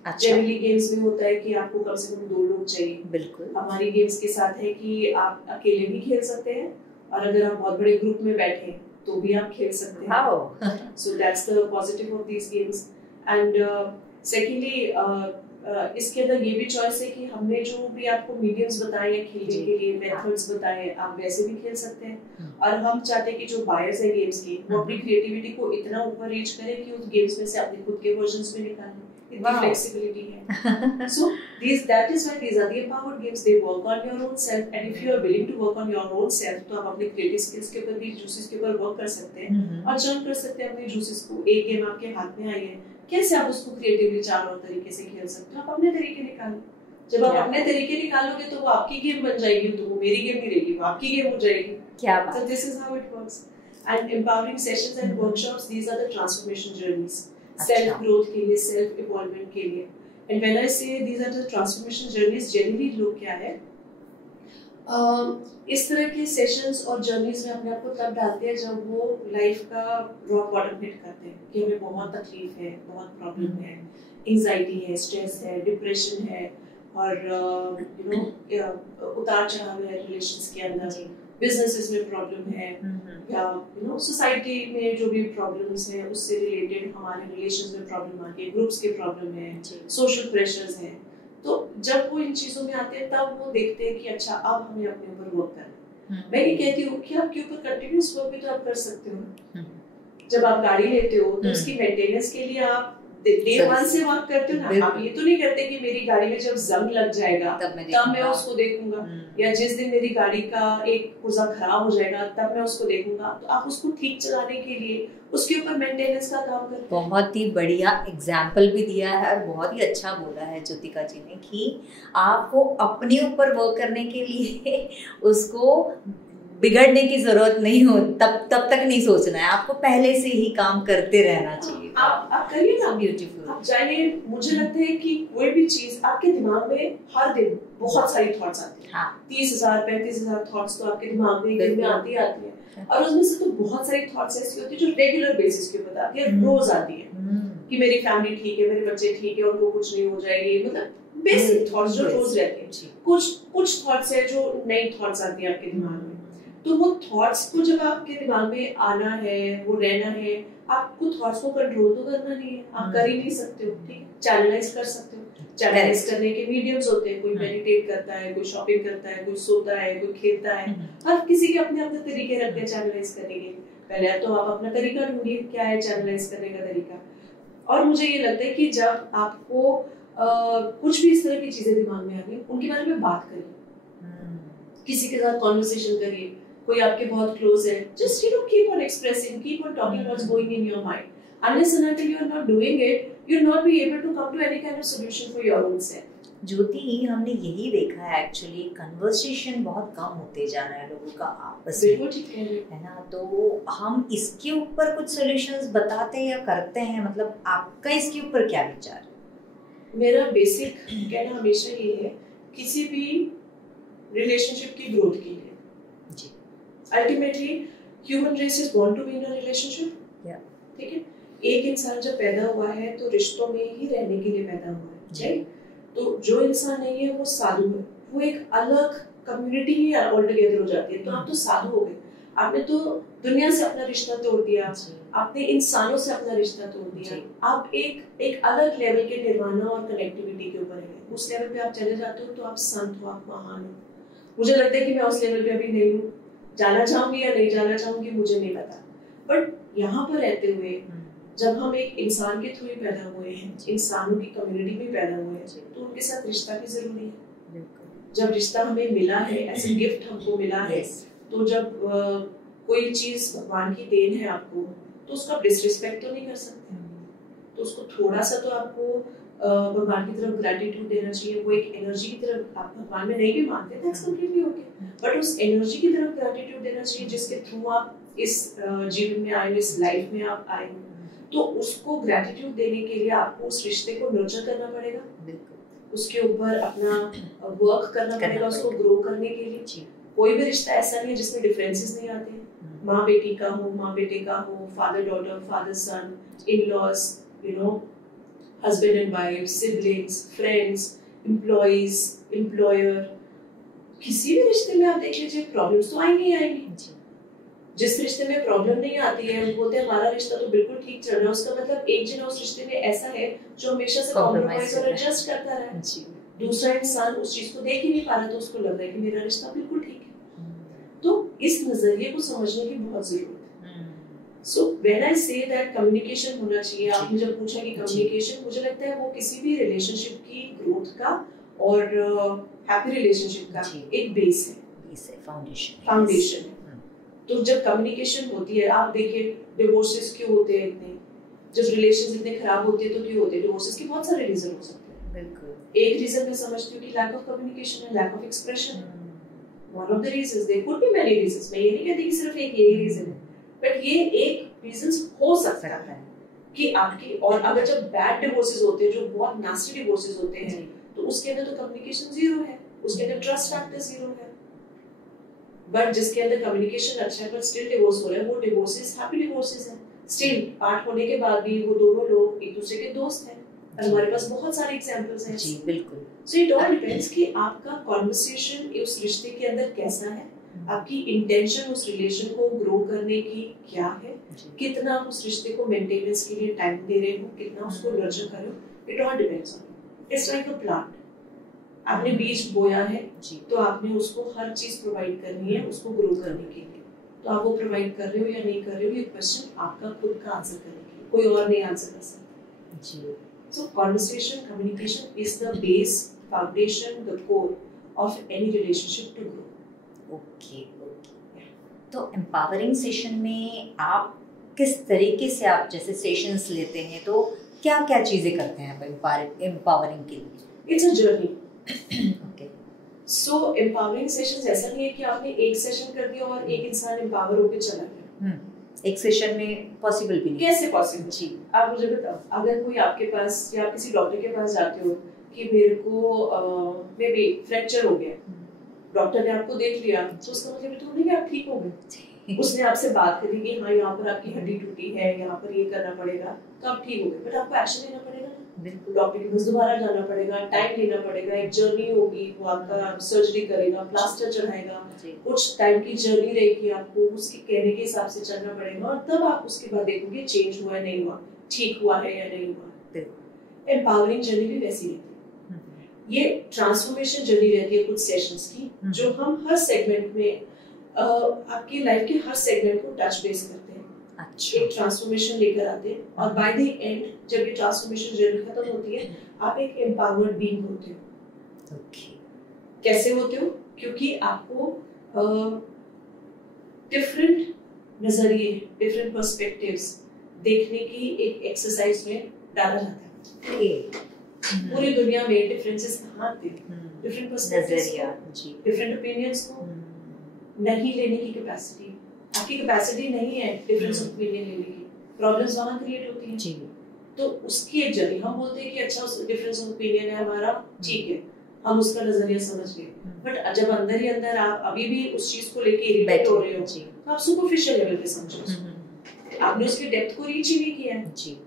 जनरली गेम्स में होता है कि आपको कम से कम 2 लोग चाहिए। बिल्कुल, हमारी गेम्स के साथ है कि आप अकेले भी खेल सकते हैं, और अगर आप बहुत बड़े ग्रुप में बैठे हैं तो भी आप खेल सकते हैं। So that's the positive of these games. And secondly इसके अंदर ये भी चॉइस है कि हमने जो भी आपको मीडियम्स बताए हैं खेलने के लिए, मेथड्स बताए, आप वैसे भी खेल सकते हैं। और हम चाहते हैं कि जो बायर्स है गेम्स के, वो अपनी क्रिएटिविटी को इतना ऊपर रीच करें कि उस गेम्स में से अपने खुद के वर्जन्स में निकालें। इतनी फ्लेक्सिबिलिटी है। So that is why these are the empowered games. They work on your own self, and if you are willing to work on your own self, तो आप अपने क्रिएटिव स्किल्स के ऊपर भी, जूसेस के ऊपर वर्क कर सकते हैं और जर्न कर सकते हैं अपने जूसेस को। एक गेम आपके हाथ में आई है, कैसे आप उसको क्रिएटिवली चार और तरीके से खेल सकते हो, आप अपने तरीके निकालो। जब आप अपने तरीके निकालोगे तो वो आपकी गेम बन जाएगी, तो वो मेरी गेम नहीं रहेगी, वो आपकी गेम हो जाएगी। क्या बात। So this is how it works. And empowering sessions and workshops, these are the transformation journeys. Self growth के लिए, self evolvement के लिए। And when I say these are the transformation journeys, generally लोग क्या है, इस तरह के सेशंस और जर्नीज में अपने आप को तब डालते हैं जब वो लाइफ का रॉक बॉटम हिट करते हैं कि हमें बहुत तकलीफ है, बहुत प्रॉब्लम है, एंजाइटी है, स्ट्रेस है, डिप्रेशन है, और उतार चढ़ाव है रिलेशंस के अंदर, बिजनेसेस में प्रॉब्लम है, या सोसाइटी में जो भी प्रॉब्लम्स है उससे रिलेटेड हमारे रिलेशंस में प्रॉब्लम आती है, ग्रुप्स के प्रॉब्लम है, सोशल प्रेशर्स है। तो जब वो इन चीजों में आते हैं तब वो देखते हैं कि अच्छा अब हमें अपने ऊपर वर्क करना है। मैं ये कहती हूँ कि आपके ऊपर कंटिन्यूस वर्क भी तो आप कर सकते हो। जब आप गाड़ी लेते हो तो उसकी मेंटेनेंस के लिए आप डे 1 से वर्क करते हो ना। आप ये तो नहीं करते कि मेरी गाड़ी में जब जंग लग जाएगा तब मैं उसको देखूंगा, या जिस दिन मेरी गाड़ी का एक पुर्जा खराब हो जाएगा तब मैं उसको देखूंगा। तो आप उसको ठीक चलाने के लिए उसके ऊपर मेंटेनेंस का काम करते हैं। बहुत ही बढ़िया एग्जाम्पल भी दिया है और बहुत ही अच्छा बोला है ज्योतिका जी ने कि आपको अपने ऊपर वर्क करने के लिए उसको बिगड़ने की जरूरत नहीं हो, तब तक नहीं सोचना है, आपको पहले से ही काम करते रहना चाहिए। आप करिए ना, ब्यूटीफुल। आप चाहिए, मुझे लगता है कि कोई भी चीज आपके दिमाग में हर दिन बहुत सारी थॉट्स आती हैं। 30,000 35,000 थॉट्स तो आपके दिमाग में आती है, और उसमें से तो बहुत सारी थॉट्स ऐसी होती है जो रेगुलर बेसिस के ऊपर आती है, रोज आती है कि मेरी फैमिली ठीक है, मेरे बच्चे ठीक है, उनको कुछ नहीं हो जाएगी, मतलब बेसिक थॉट्स जो रोज रहते हैं। कुछ थॉट्स है जो नई थॉट्स आती है आपके दिमाग में। तो वो थॉट्स को जब आपके दिमाग में आना है, वो रहना है, आपको थॉट्स को कंट्रोल तो करना नहीं है, आप कर ही नहीं सकते हो, ठीक, चैनलाइज कर सकते हो। चैनलाइज करने के मीडियम्स होते हैं, कोई मेडिटेट करता है, कोई शॉपिंग करता है, कोई सोता है, कोई खेलता है, हर किसी के अपने अपने तरीके रखते हैं चैनलाइज करने के। पहले तो आप अपना तरीका ढूंढिए, क्या है चैनलाइज करने का तरीका। और मुझे ये लगता है कि जब आपको कुछ भी इस तरह की चीजें दिमाग में आ गई, उनके बारे में बात करिए, किसी के साथ कॉन्वर्सेशन करिए, कोई आपके बहुत क्लोज है, just keep on expressing, keep on talking what's going in your mind. Unless and until you are not doing it, you'll not be able to come to any kind of solution for your own self. ज्योति, हमने यही देखा है actually, conversation बहुत कम होते जा रहा है लोगों का आपस में, बिल्कुल ठीक है ना। तो हम इसके ऊपर कुछ सॉल्यूशंस बताते हैं या करते हैं, मतलब आपका इसके ऊपर क्या विचार है? मेरा बेसिक कहना हमेशा ये है, किसी भी रिलेशनशिप की ग्रोथ के लिए ultimately human race is born to be in a relationship. ठीक है, एक इंसान जब पैदा हुआ है तो रिश्तों में ही रहने के लिए पैदा हुआ है, राइट। तो जो इंसान नहीं है वो साधु है, वो एक अलग कम्युनिटी ही ऑल टुगेदर हो जाती है। तो आप तो साधु हो गए, आपने तो दुनिया से अपना रिश्ता तोड़ दिया, आपने इंसानों से अपना रिश्ता तोड़ दिया, आप एक अलग लेवल के निर्वाणा और कनेक्टिविटी के ऊपर है। उस लेवल पे आप चले जाते हो तो आप संत हो, आप महान हो। मुझे लगता है कि मैं उस लेवल पे अभी नहीं हूँ, जाना चाहूंगी या नहीं जाना चाहूंगी मुझे नहीं पता, बट यहाँ पर रहते हुए जब हम एक इंसान के थ्रू पैदा हुए हैं, इंसानों की कम्युनिटी में पैदा हुए हैं, तो उनके साथ रिश्ता भी जरूरी है। जब रिश्ता हमें मिला है, ऐसे गिफ्ट हमको मिला है, तो जब कोई चीज भगवान की देन है आपको, तो उसको आप डिसरिस्पेक्ट तो नहीं कर सकते, तो उसको थोड़ा सा तो आपको भगवान की तरफ ग्रेटिट्यूड देना चाहिए। वो एक एनर्जी की तरफ, आप भगवान में नहीं भी मानते, दैट्स कंप्लीटली ओके, बट उस एनर्जी की तरफ ग्रेटिट्यूड देना चाहिए जिसके थ्रू आप इस जीवन में आए, इस लाइफ में आप आए। तो उसको ग्रेटिट्यूड देने के लिए आपको उस रिश्ते को नर्चर करना पड़ेगा, उसके ऊपर अपना वर्क करना पड़ेगा, उसको ग्रो करने के लिए। कोई भी रिश्ता ऐसा नहीं है जिसमें डिफरेंसेस नहीं आते, माँ बेटी का हो, माँ बेटे का हो, father daughter, father son, in laws, husband and wife, siblings, friends, employees, employer, किसी भी रिश्ते में आप देख लीजिए प्रॉब्लम्स तो आएंगी ही आएंगी। जिस रिश्ते में प्रॉब्लम नहीं आती है, वो बोलते हैं हमारा रिश्ता तो बिल्कुल ठीक चल रहा है, उसका मतलब एक जना उस रिश्ते में ऐसा है जो हमेशा से कॉम्प्रोमाइज और एडजस्ट करता रहा है। दूसरा इंसान उस चीज को देख ही नहीं पा रहा, तो उसको लग रहा है कि मेरा रिश्ता बिल्कुल ठीक है। तो इस नजरिए को समझने की बहुत जरूरत है। So when I say that communication होना चाहिए, आपने जब पूछा कि कम्युनिकेशन, मुझे लगता है वो किसी भी रिलेशनशिप की ग्रोथ का और हैप्पी रिलेशनशिप का एक बेस है, फाउंडेशन है। तो जब कम्युनिकेशन होती है, आप देखिए डिवोर्सेस क्यों होते हैं इतने, जब रिलेशंस इतने खराब होते हैं तो क्यों होते हैं? डिवोर्सेस के बहुत सारे रीजन हो सकते हैं। बिल्कुल। एक रीजन मैं समझती हूँ कि लैक ऑफ कम्युनिकेशन है, lack of expression. One of the reasons, there could be many reasons, मैं ये नहीं कहती कि सिर्फ एक यही रीजन है, बट ये एक रीजंस हो सकता है कि आपकी, और अगर जब बैड डिवोर्सेस होते हैं, जो बहुत नास्टी डिवोर्सेस होते हैं, तो उसके अंदर तो कम्युनिकेशन जीरो है, उसके अंदर ट्रस्ट फैक्टर जीरो है। बट जिसके अंदर कम्युनिकेशन अच्छा है पर स्टिल डिवोर्स हो रहा है, वो डिवोर्सेस हैप्पी डिवोर्सेस हैं। स्टिल पार्ट होने के बाद भी वो दोनों लोग एक दूसरे के दोस्त हैं, और हमारे पास बहुत सारे एग्जांपल्स हैं। जी बिल्कुल। सो इट ऑल डिपेंड्स कि आपका कन्वर्सेशन उस रिश्ते के अंदर कैसा है, आपकी इंटेंशन उस रिलेशन को ग्रो करने की क्या है, कितना उस रिश्ते को मेंटेनेंस के लिए टाइम दे रहे हो, कितना उसको नर्चर कर रहे हो। It all depends on, it's like a plant. आपने बीज बोया है तो आपने उसको हर चीज प्रोवाइड करनी है उसको ग्रो करने के लिए। तो आप वो प्रोवाइड कर रहे हो या नहीं कर रहे हो, ये क्वेश्चन आपका खुद का आंसर करने के लिए, कोई और नहीं आंसर कर सकता जी। So conversation, communication is the base, foundation, the core of any relationship to grow. Okay. तो एम्पावरिंग सेशन में आप किस तरीके से, आप जैसे सेशंस लेते हैं तो क्या क्या चीजें करते हैं एम्पावरिंग के लिए? It's a journey. Okay. So empowering sessions ऐसा नहीं है कि आपने एक सेशन कर दिया और एक इंसान एम्पावर होकर चला गया। एक सेशन में पॉसिबल भी नहीं। कैसे पॉसिबल? जी आप मुझे बताओ, अगर कोई आपके पास या किसी डॉक्टर के पास जाते हो कि मेरे को मे बी फ्रैक्चर हो गया, डॉक्टर ने आपको देख लिया तो उसका मतलब थोड़ी कि आप ठीक हो गए। उसने आपसे बात करी कि हाँ यहाँ पर आपकी हड्डी टूटी है, यहाँ पर ये करना पड़ेगा, तो आप ठीक हो गए, बट आपको एक्शन लेना पड़ेगा। बिल्कुल। डॉक्टर के पास दोबारा जाना पड़ेगा, टाइम लेना पड़ेगा, एक जर्नी होगी, वो आपका सर्जरी करेगा, प्लास्टर चढ़ाएगा, कुछ टाइम की जर्नी रहेगी, आपको उसके कहने के हिसाब से चलना पड़ेगा, और तब आप उसके बाद देखोगे चेंज हुआ है नहीं हुआ, ठीक हुआ है या नहीं हुआ। एम्पावरिंग जर्नी भी वैसी रहती है, ये ट्रांसफॉर्मेशन जर्नी रहती है कुछ सेशंस की, जो हम हर सेगमेंट में आपकी लाइफ के हर सेगमेंट को टच बेस करते हैं। अच्छा। एक ट्रांसफॉर्मेशन लेकर आते हैं, और बाय द एंड जब ये ट्रांसफॉर्मेशन जर्नी खत्म होती है, आप एक एम्पावर्ड बीइंग होते हो। ओके। कैसे होते हो? क्योंकि आपको डिफरेंट नजरिए, डिफरेंट पर्सपेक्टिव्स देखने की एक एक्सरसाइज में डाला जाता है। पूरी दुनिया में डिफरेंसेस कहाँ आते हैं? डिफरेंट पर्सपेक्टिव्स को, डिफरेंट ओपिनियंस को नहीं लेने की कैपेसिटी, आपकी कैपेसिटी नहीं है डिफरेंस ऑफ ओपिनियन लेने की, प्रॉब्लम्स वहां क्रिएट होती हैं जी। तो उसकी एक जर्नी, हम बोलते हैं कि अच्छा उस डिफरेंस ऑफ ओपिनियन है हमारा, ठीक है, हम उसका नजरिया समझ गए, बट जब अंदर ही अंदर आप अभी भी उस चीज को लेके इरिटेट हो रहे हो, तो आप सुपरफिशियल लेवल पे समझो, आपने उसकी डेप्थ को रीच ही नहीं किया है जी।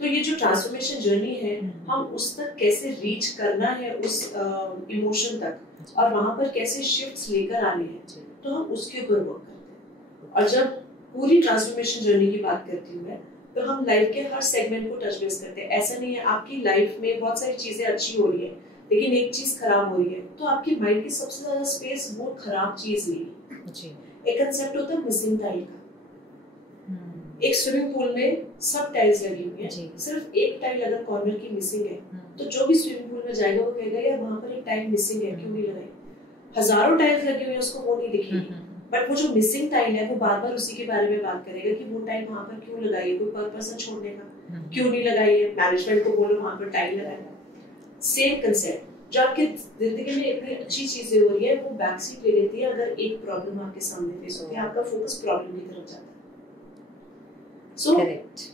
तो ये जो ट्रांसफॉर्मेशन जर्नी है, हम उस तक कैसे रीच करना है, उस इमोशन तक, और वहां पर कैसे शिफ्ट्स लेकर आने हैं, तो हम उसके ऊपर वर्क करते हैं। और जब पूरी ट्रांसफॉर्मेशन जर्नी की बात करती हूँ मैं, तो हम लाइफ के हर सेगमेंट को टच बेस करते हैं। ऐसा नहीं है आपकी लाइफ में बहुत सारी चीजें अच्छी हो रही है लेकिन एक चीज खराब हो रही है, तो आपकी माइंड की सबसे ज्यादा स्पेस वो खराब चीज नहीं जी। एक कंसेप्ट होता है मिसिंग टाइल का। एक स्विमिंग पूल में सब टाइल्स लगी हुई हैं, सिर्फ एक टाइल अगर कॉर्नर की मिसिंग है, तो जो भी स्विमिंग पूल में जाएगा वो कहेगा यार वहां पर एक टाइल मिसिंग है, क्यों नहीं लगाई? हजारों टाइल्स लगी हुई है, उसको वो नहीं दिखेगी, बट वो जो मिसिंग टाइल है वो बार बार उसी के बारे में बात करेगा कि वो टाइल वहां पर क्यों लगाई है, कोई पर्पस है छोड़ने का, क्यों नहीं लगाई है, मैनेजमेंट को बोलो वहां पर टाइल लगाएगा। सेम कंसेप्ट, जो आपके जिंदगी में इतनी अच्छी चीजें हो रही है वो बैक सीट ले लेती है अगर एक प्रॉब्लम आपके सामने फेस होती है, आपका फोकस प्रॉब्लम की तरफ जाता है। So,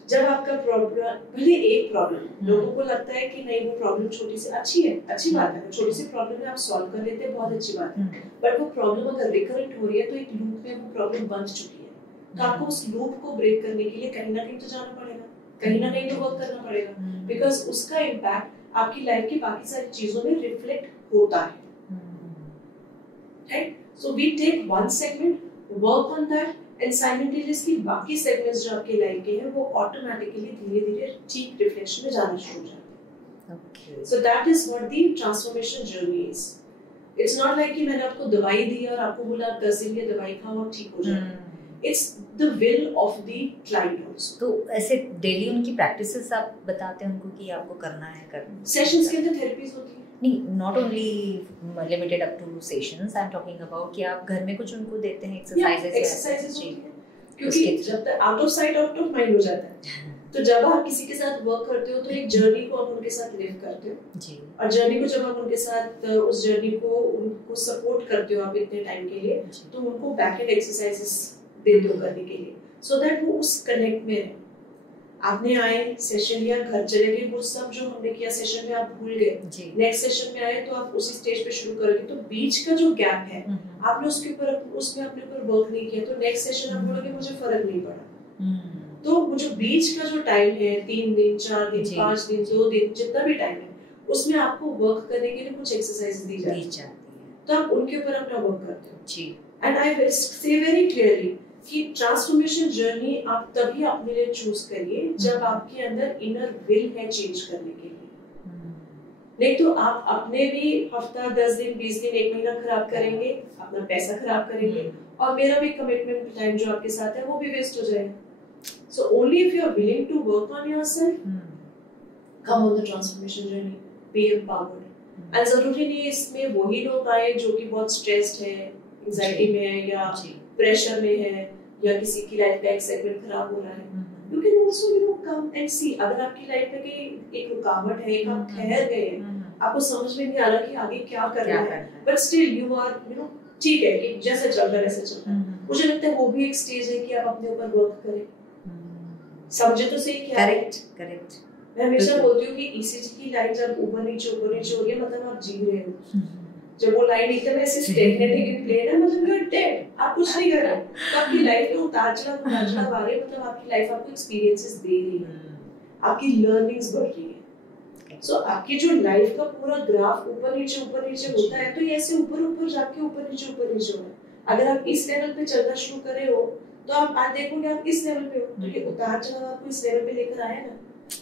जब आपका प्रॉब्लम, भले एक प्रॉब्लम, लोगों को लगता है कि नहीं वो प्रॉब्लम छोटी सी अच्छी है, अच्छी बात है, छोटी सी प्रॉब्लम है आप सॉल्व कर लेते हैं, बहुत अच्छी बात है, बट वो प्रॉब्लम अगर रिकरेंट हो रही है तो एक लूप में वो प्रॉब्लम बन चुकी है, तो आपको उस लूप को ब्रेक करने के लिए कहीं ना कहीं तो जाना पड़ेगा, कहीं ना कहीं तो वर्क करना पड़ेगा, बिकॉज उसका इम्पैक्ट आपकी लाइफ की बाकी सारी चीजों में रिफ्लेक्ट होता है, right? So we take one segment, work on that, and simultaneously बाकी सेगमेंट्स जो आपके लाइफ के हैं वो ऑटोमेटिकली धीरे धीरे ठीक रिफ्लेक्शन में जाना शुरू हो जाते हैं. Okay. So that is what the transformation journey is. It's not like कि मैंने आपको दवाई दी और आपको बोला आप 10 दिन की दवाई खाओ और ठीक हो जाए. It's the will of the client also. तो ऐसे डेली उनकी प्रैक्टिसेस आप बताते हैं उनको कि आपको करना है सेशंस के अंदर थेरेपीज होती है. नहीं, not only limited up two sessions, I am talking about कि आप घर में कुछ उनको देते हैं एक्सरसाइजेस होती है. क्योंकि जब तक out of sight out of mind हो जाता है. तो जब आप किसी के साथ वर्क करते हो तो एक जर्नी को आप उनके साथ लिव करते हो जी. और जर्नी को जब आप उनके साथ उस जर्नी को उनको सपोर्ट करते हो आप इतने टाइम के लिए तो उनको बैक एंड एक्सरसाइजेस देते हो करने के लिए सो दैट वो उस कनेक्ट में रहे. आपने आए सेशन लिया घर चले गए वो सब जो हमने किया सेशन में आप भूल गए. नेक्स्ट सेशन में आए तो आप उसी स्टेज पे शुरू करोगे तो बीच का जो गैप है आपने उसमें अपने ऊपर वर्क नहीं किया तो नेक्स्ट सेशन आप बोलोगे मुझे फर्क नहीं पड़ा. तो वो जो बीच का जो टाइम है 3 दिन 4 दिन 5 दिन 2 दिन जितना भी टाइम है उसमें आपको वर्क करने के लिए कुछ एक्सरसाइज दी जाती है तो आप उनके ऊपर अपना वर्क करते हो जी. एंड आई से वेरी क्लियरली कि ट्रांसफॉर्मेशन जर्नी आप तभी अपने लिए चूज करिए जब आपके अंदर इनर विल है चेंज करने के लिए. नहीं तो आप अपने भी हफ्ता 10 दिन 20 दिन 1 महीना खराब करेंगे अपना पैसा खराब करेंगे और मेरा भी कमिटमेंट टाइम जो आपके साथ है वो भी वेस्ट हो जाएगा. So only if you are willing to work on yourself, come on the transformation journey, be empowered. And जरूरी नहीं है इसमें वही लोग आए जो कि बहुत स्ट्रेस्ड है, एंजाइटी में है या प्रेशर में है या किसी की लाइफ का एक सेगमेंट खराब हो रहा है. You can also come and see. अगर आपकी लाइफ में कहीं एक रुकावट है, एक आप ठहर गए हैं, आपको समझ में नहीं आ रहा कि आगे क्या करना है, but still you are ठीक है कि जैसे चल रहा है वैसे चल रहा है. मुझे लगता है वो भी एक स्टेज है कि आप अपने ऊपर वर्क करें. समझे तो सही क्या? करेक्ट. मैं हमेशा बोलती हूँ कि ईसीजी की लाइन जब ऊपर नीचे हो रही है मतलब आप जी रहे हो. जब वो लाइन एकदम ऐसे स्टेगनेट है कि प्लेन है मतलब यू आर डेड, आप कुछ नहीं कर रहे. तो आपकी लाइफ में उतार चढ़ाव आ रहे मतलब आपकी लाइफ आपको एक्सपीरियंसेस दे रही है, आपकी लर्निंग्स बढ़ रही है. सो आपकी जो लाइफ का पूरा ग्राफ ऊपर नीचे होता है तो ये ऐसे ऊपर जाके ऊपर नीचे हो रहा है. अगर आप इस लेवल पे चलना शुरू करे हो तो आप आज देखोगे आप इस लेवल पे हो तो ये उतार चढ़ाव आपको इस लेवल पे लेकर आया ना.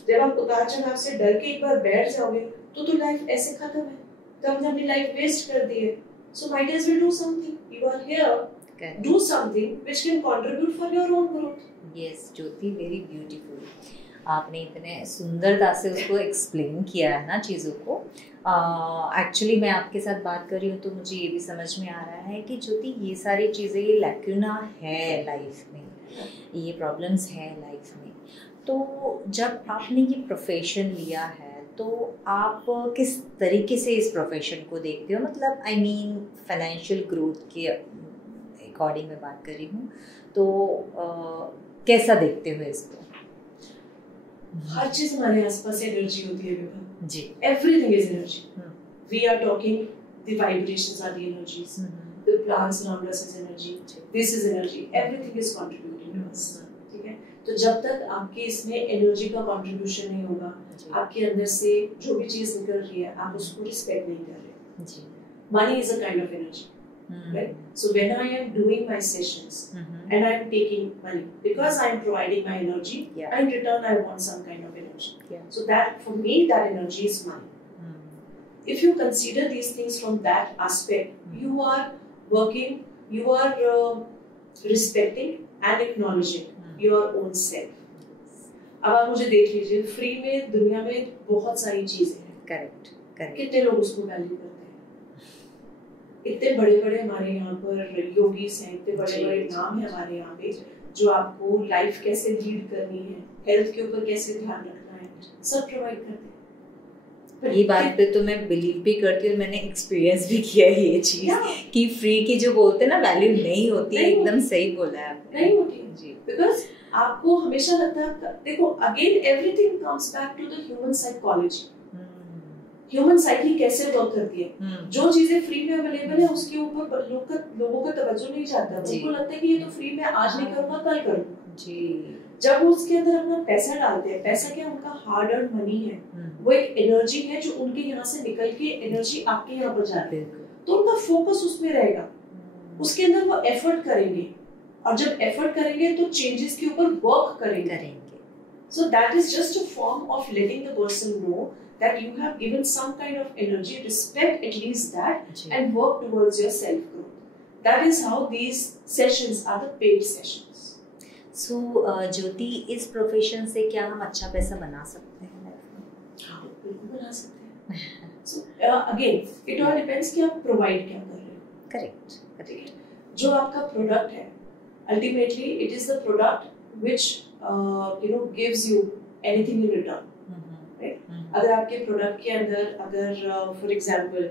जब आप उतार चढ़ाव से डर के एक बार बैठ जाओगे तो लाइफ ऐसे खत्म है तो हमने अपनी लाइफ वेस्ट कर दी है. So might as well do something. You are here, do something which can contribute for your own growth. Yes Jyoti, very beautiful. आपने इतने सुंदरता से उसको एक्सप्लेन किया है ना चीज़ों को. एक्चुअली मैं आपके साथ बात कर रही हूँ तो मुझे ये भी समझ में आ रहा है कि ज्योति ये सारी चीज़ें ये लैक्यूना है लाइफ में, ये प्रॉब्लम्स हैं लाइफ में. तो जब आपने ये प्रोफेशन लिया है तो आप किस तरीके से इस प्रोफेशन को देखते हो? मतलब आई मीन फाइनेंशियल ग्रोथ के अकॉर्डिंग मैं बात कर रही हूँ तो कैसा देखते हो इसको? हर चीज हमारे आसपास एनर्जी होती है Vibha ji. Everything is energy. We are talking the vibrations are the energies. The plants around us is energy. This is energy. Everything is contributing to us. ठीक है. तो जब तक आपके इसमें एनर्जी का कंट्रीब्यूशन नहीं होगा, आपके अंदर से जो भी चीज निकल रही है आप उसको रिस्पेक्ट नहीं कर रहे जी. Money is a kind of energy. Right? So when I am doing my sessions and I am taking money because I am providing my energy, in return I want some kind of energy. So that for me that energy is money. If you consider these things from that aspect, you are working, you are respecting and acknowledging your own self. अब आप मुझे देख लीजिए, free में दुनिया में बहुत सारी चीजें हैं. करेक्ट. कितने लोग उसको वैल्यू करते हैं. इतने बड़े बड़े हमारे यहाँ पर योगीज हैं, इतने बड़े बड़े नाम है हमारे यहाँ पे जो आपको लाइफ कैसे लीड करनी है, हेल्थ के ऊपर कैसे ध्यान रखना है, सब प्रोवाइड करते हैं. ये बात पे तो मैं बिलीव भी करती हूँ, मैंने एक्सपीरियंस भी किया है ये चीज कि फ्री की जो बोलते हैं ना वैल्यू नहीं होती है. एकदम सही बोला है आपने. नहीं होती जी. बिकॉज आपको हमेशा लगता है, देखो again everything comes back to the human psychology. Human psyche कैसे वर्क करती है. जो चीजें फ्री में अवेलेबल है उसके ऊपर लोगों का तवज्जो नहीं जाता. उनको लगता है कि ये तो फ्री में आज नहीं करूंगा कल करूंगा जी. जब वो उसके अंदर अपना पैसा डालते हैं, पैसा क्या उनका हार्ड अर्न मनी है, वो एक एनर्जी है जो उनके यहाँ से निकल के एनर्जी आपके यहाँ पर जाती है. तो उनका फोकस उसमें रहेगा, उसके अंदर वो एफर्ट करेंगे. और जब एफर्ट करेंगे तो चेंजेस के ऊपर वर्क करेंगे. So that is just a form of letting the person know that you have given some kind of energy, respect at least that, and work towards your self growth. That is how these sessions are the paid sessions. So ज्योति, इस profession से क्या हम अच्छा पैसा बना सकते हैं life में? हाँ, बिल्कुल बना सकते हैं. So again, it all depends कि आप provide क्या कर रहे हो. Correct. जो आपका product है, ultimately it is the product which gives you anything in return, right? अगर आपके प्रोडक्ट के अंदर अगर फॉर एग्जांपल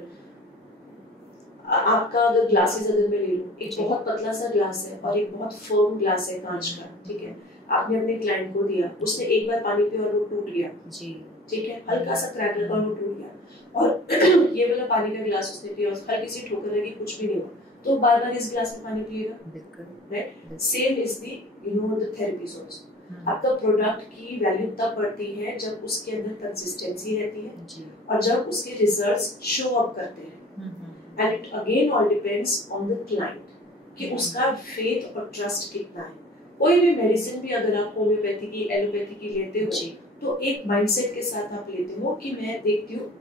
आपका अगर ग्लासेस अगर मैं ले लूं, एक बहुत पतला सा ग्लास है और एक बहुत फर्म ग्लास है कांच का, ठीक है, आपने अपने क्लाइंट को दिया, उसने एक बार पानी पिया और वो टूट गया जी, ठीक है, हल्का सा क्रैक लगा और वो टूट गया, और ये वाला पानी का ग्लास उसने पिया, हल्की सी ठोकर लगी, कुछ भी नहीं हुआ, तो बार बार इस ग्लास में पानी पिएगा, बिल्कुल, right? Same is the therapies also. आपका प्रोडक्ट की वैल्यू तब बढ़ती है जब उसके अंदर कंसिस्टेंसी रहती है जी. और जब उसके रिजल्ट्स शो अप करते हैं. And it again all depends on the client कि उसका फेथ और ट्रस्ट कितना है. कोई भी मेडिसिन भी अगर आप होम्योपैथी की, एलोपैथी की लेते हो जी, तो एक माइंडसेट के साथ आप लेते हो कि मैं देखती हूँ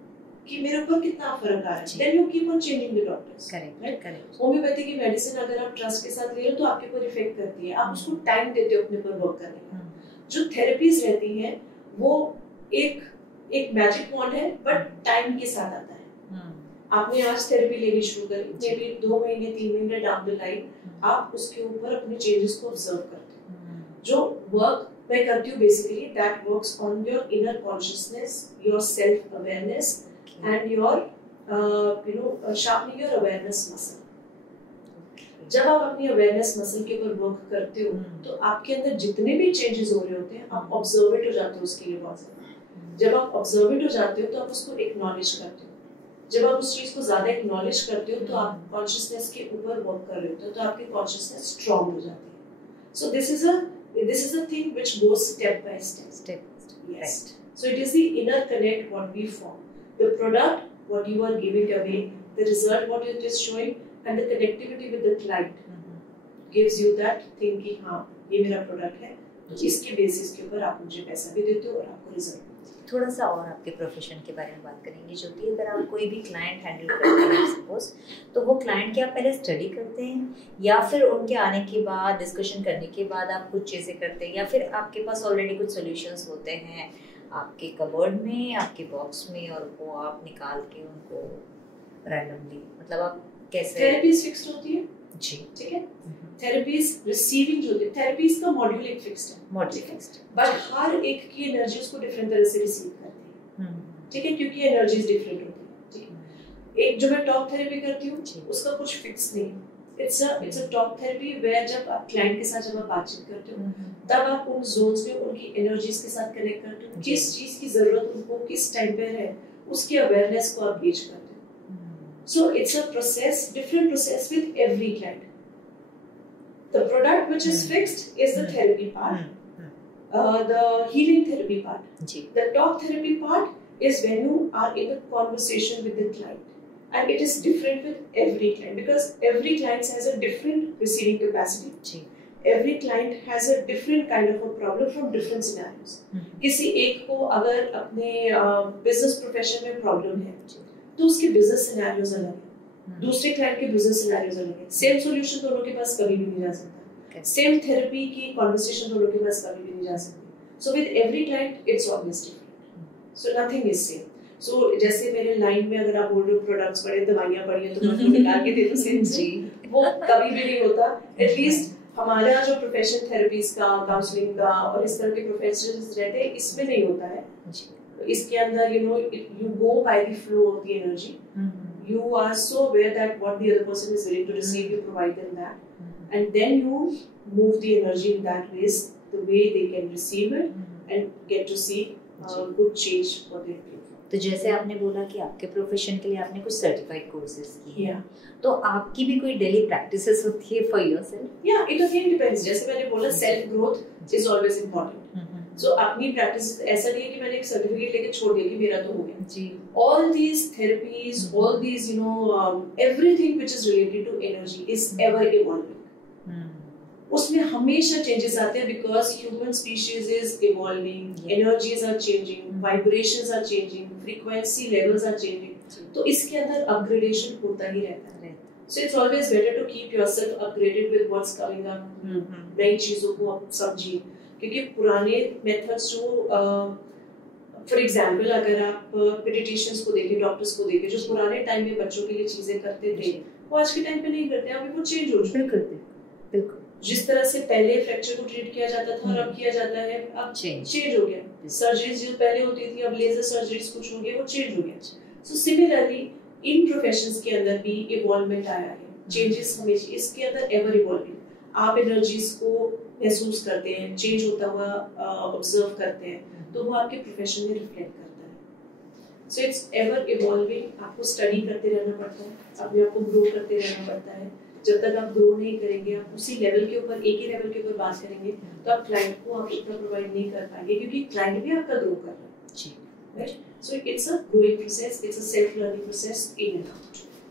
कि मेरे ऊपर कितना फर्क आ रहा है. Then you keep on changing the doctors. Correct. Homeopathy की मेडिसिन अगर आप ट्रस्ट के साथ ले रहे हो तो आपके ऊपर इफेक्ट करती है, आप उसको टाइम देते हो अपने ऊपर वर्क करने का. जो थेरेपीज रहती हैं वो एक मैजिक वॉन्ड है, बट टाइम के साथ आता है. आपने आज थेरेपी लेनी शुरू करी, मे बी 2 महीने 3 महीने डाउन द लाइन आप उसके ऊपर अपने चेंजेस को ऑब्जर्व करते हो. जो वर्क मैं करती हूँ basically that works on your inner consciousness, your self awareness and your sharpening your awareness muscle. जब आप अपनी अवेयरनेस मसल के ऊपर वर्क करते हो तो आपके अंदर जितने भी चेंजेस हो रहे होते हैं आप ऑब्जर्वेट हो जाते हो उसके लिए बहुत ज्यादा. जब आप ऑब्जर्वेट हो जाते हो तो आप उसको एक्नॉलेज करते हो. जब आप उस चीज को ज्यादा एक्नॉलेज करते हो तो आप कॉन्शियसनेस के ऊपर वर्क कर रहे होते हो, तो आपकी कॉन्शियसनेस स्ट्रांग हो जाती है. So this is a thing which goes step by step. Yes. So it is the inner connect what we form. The product, what you are giving away, the result, what it is showing, and the connectivity with the client gives you that thing कि हाँ ये मेरा product है, तो इसके basis के ऊपर आप मुझे पैसा भी देते हो और आपको रिजल्ट. थोड़ा सा और आपके प्रोफेशन के बारे में बात करेंगे ज्योति. अगर आप कोई भी क्लाइंट हैंडल करते हैं सपोज, तो वो क्लाइंट की आप पहले स्टडी करते हैं या फिर उनके आने के बाद डिस्कशन करने के बाद आप कुछ चीज़ें करते हैं, या फिर आपके पास ऑलरेडी कुछ सोल्यूशंस होते हैं आपके कबर्ड में, आपके बॉक्स में, और वो आप निकाल के उनको रैंडमली, मतलब आप कैसे? थेरेपीज फिक्स्ड होती है जी, ठीक है. थेरेपीज रिसीविंग जो है, थेरेपीज का मॉड्यूल एक फिक्स्ड है, मॉड्यूल फिक्स्ड, बट हर एक की एनर्जी उसको डिफरेंट तरह से रिसीव करती है. ठीक है, क्योंकि एनर्जीज डिफरेंट होती है. ठीक है. एक जो मैं टॉक थेरेपी करती हूँ उसका कुछ फिक्स नहीं. It's a talk therapy where जब आप क्लाइंट के साथ जब आप बातचीत करते हो तब आप उन जोन्स में उनकी एनर्जीज के साथ कनेक्ट करते हो, जिस चीज की जरूरत उनको किस टाइम पे है उसकी अवेयरनेस को आप गेज करते हो. So it's a process, different process with every client. The product which is fixed is the therapy part, the healing therapy part. The talk therapy part is when you are in the conversation with the client. And it is different with every client because every client has a different receiving capacity. Every client has a different kind of a problem from different scenarios. किसी एक को अगर अपने business profession में problem है तो उसके business scenarios अलग हैं, दूसरे client के business scenarios अलग हैं. Same solution दोनों के पास कभी भी नहीं जा सकता. Same therapy की conversation दोनों के पास कभी भी नहीं जा सकती. So with every client it's always different. So nothing is same. So जैसे मेरे लाइन में अगर आप बोल रहे हो प्रोडक्ट्स पड़े, दवाइयाँ पड़ी हैं, तो मैं निकाल के दे दूँ सेम जी, वो कभी भी नहीं होता. एटलीस्ट हमारा जो प्रोफेशन थेरेपीज का, काउंसलिंग का और इस तरह के प्रोफेशनल्स रहते हैं, इसमें नहीं होता है. इसके अंदर you go by the flow of the energy. You are so aware that what the other person is willing to receive, you provide them that, and then you move the energy in that ways, the way they can receive it and get to see good change for their life. तो जैसे आपने बोला कि आपके profession के लिए आपने कुछ सर्टिफाइड कोर्सेज किए हैं, तो आपकी भी कोई डेली प्रैक्टिसेस होती है फॉर योरसेल्फ? या इट अगेन डिपेंड्स. जैसे मैंने बोला self growth is always important. So अपनी प्रैक्टिस ऐसा नहीं है कि मैंने एक सर्टिफिकेट लेके छोड़ दिया कि मेरा तो हो गया जी. All these therapies, all these everything which is related to energy is ever evolving. उसमें हमेशा चेंजेस आते हैं because human species is evolving, energies are changing, vibrations are changing, frequency levels are changing, तो इसके अंदर अपग्रेडेशन होता ही रहता है। So it's always better to keep yourself upgraded with what's coming up, नई चीजों को आप समझिए, क्योंकि पुराने मेथड्स जो फॉर एग्जाम्पल अगर आप पीडियाट्रिशियंस को देखें, डॉक्टर्स को देखें, जो पुराने टाइम में बच्चों के लिए चीजें करते थे वो आज के टाइम पे नहीं करते, अभी वो चेंज हो चुके हैं। बिल्कुल जिस तरह से पहले फ्रैक्चर को ट्रीट किया जाता था और अब किया जाता है, अब चेंज हो गया। सर्जरीज जो पहले होती थी अब लेजर सर्जरीज कुछ होंगे, वो चेंज हो गया। सो सिमिलरली इन प्रोफेशंस के अंदर भी इवॉल्वमेंट आया है, चेंजेस हमेशा इसके अंदर एवर इवॉल्विंग। आप एनर्जीज को महसूस करते हैं, चेंज होता हुआ ऑब्जर्व करते हैं, तो वो आपके प्रोफेशन में रिफ्लेक्ट करता है। सो इट्स एवर इवॉल्विंग, आपको स्टडी करते रहना पड़ता है, अपने आप को ग्रो करते रहना पड़ता है। जब तक आप ग्रो नहीं करेंगे, आप उसी लेवल के ऊपर, एक ही लेवल के ऊपर बात करेंगे, तो आप क्लाइंट को आप इतना प्रोवाइड नहीं कर पाएंगे, क्योंकि क्लाइंट भी आपका ग्रो कर रहा है। So it's a growing process, it's a self-learning process in and out.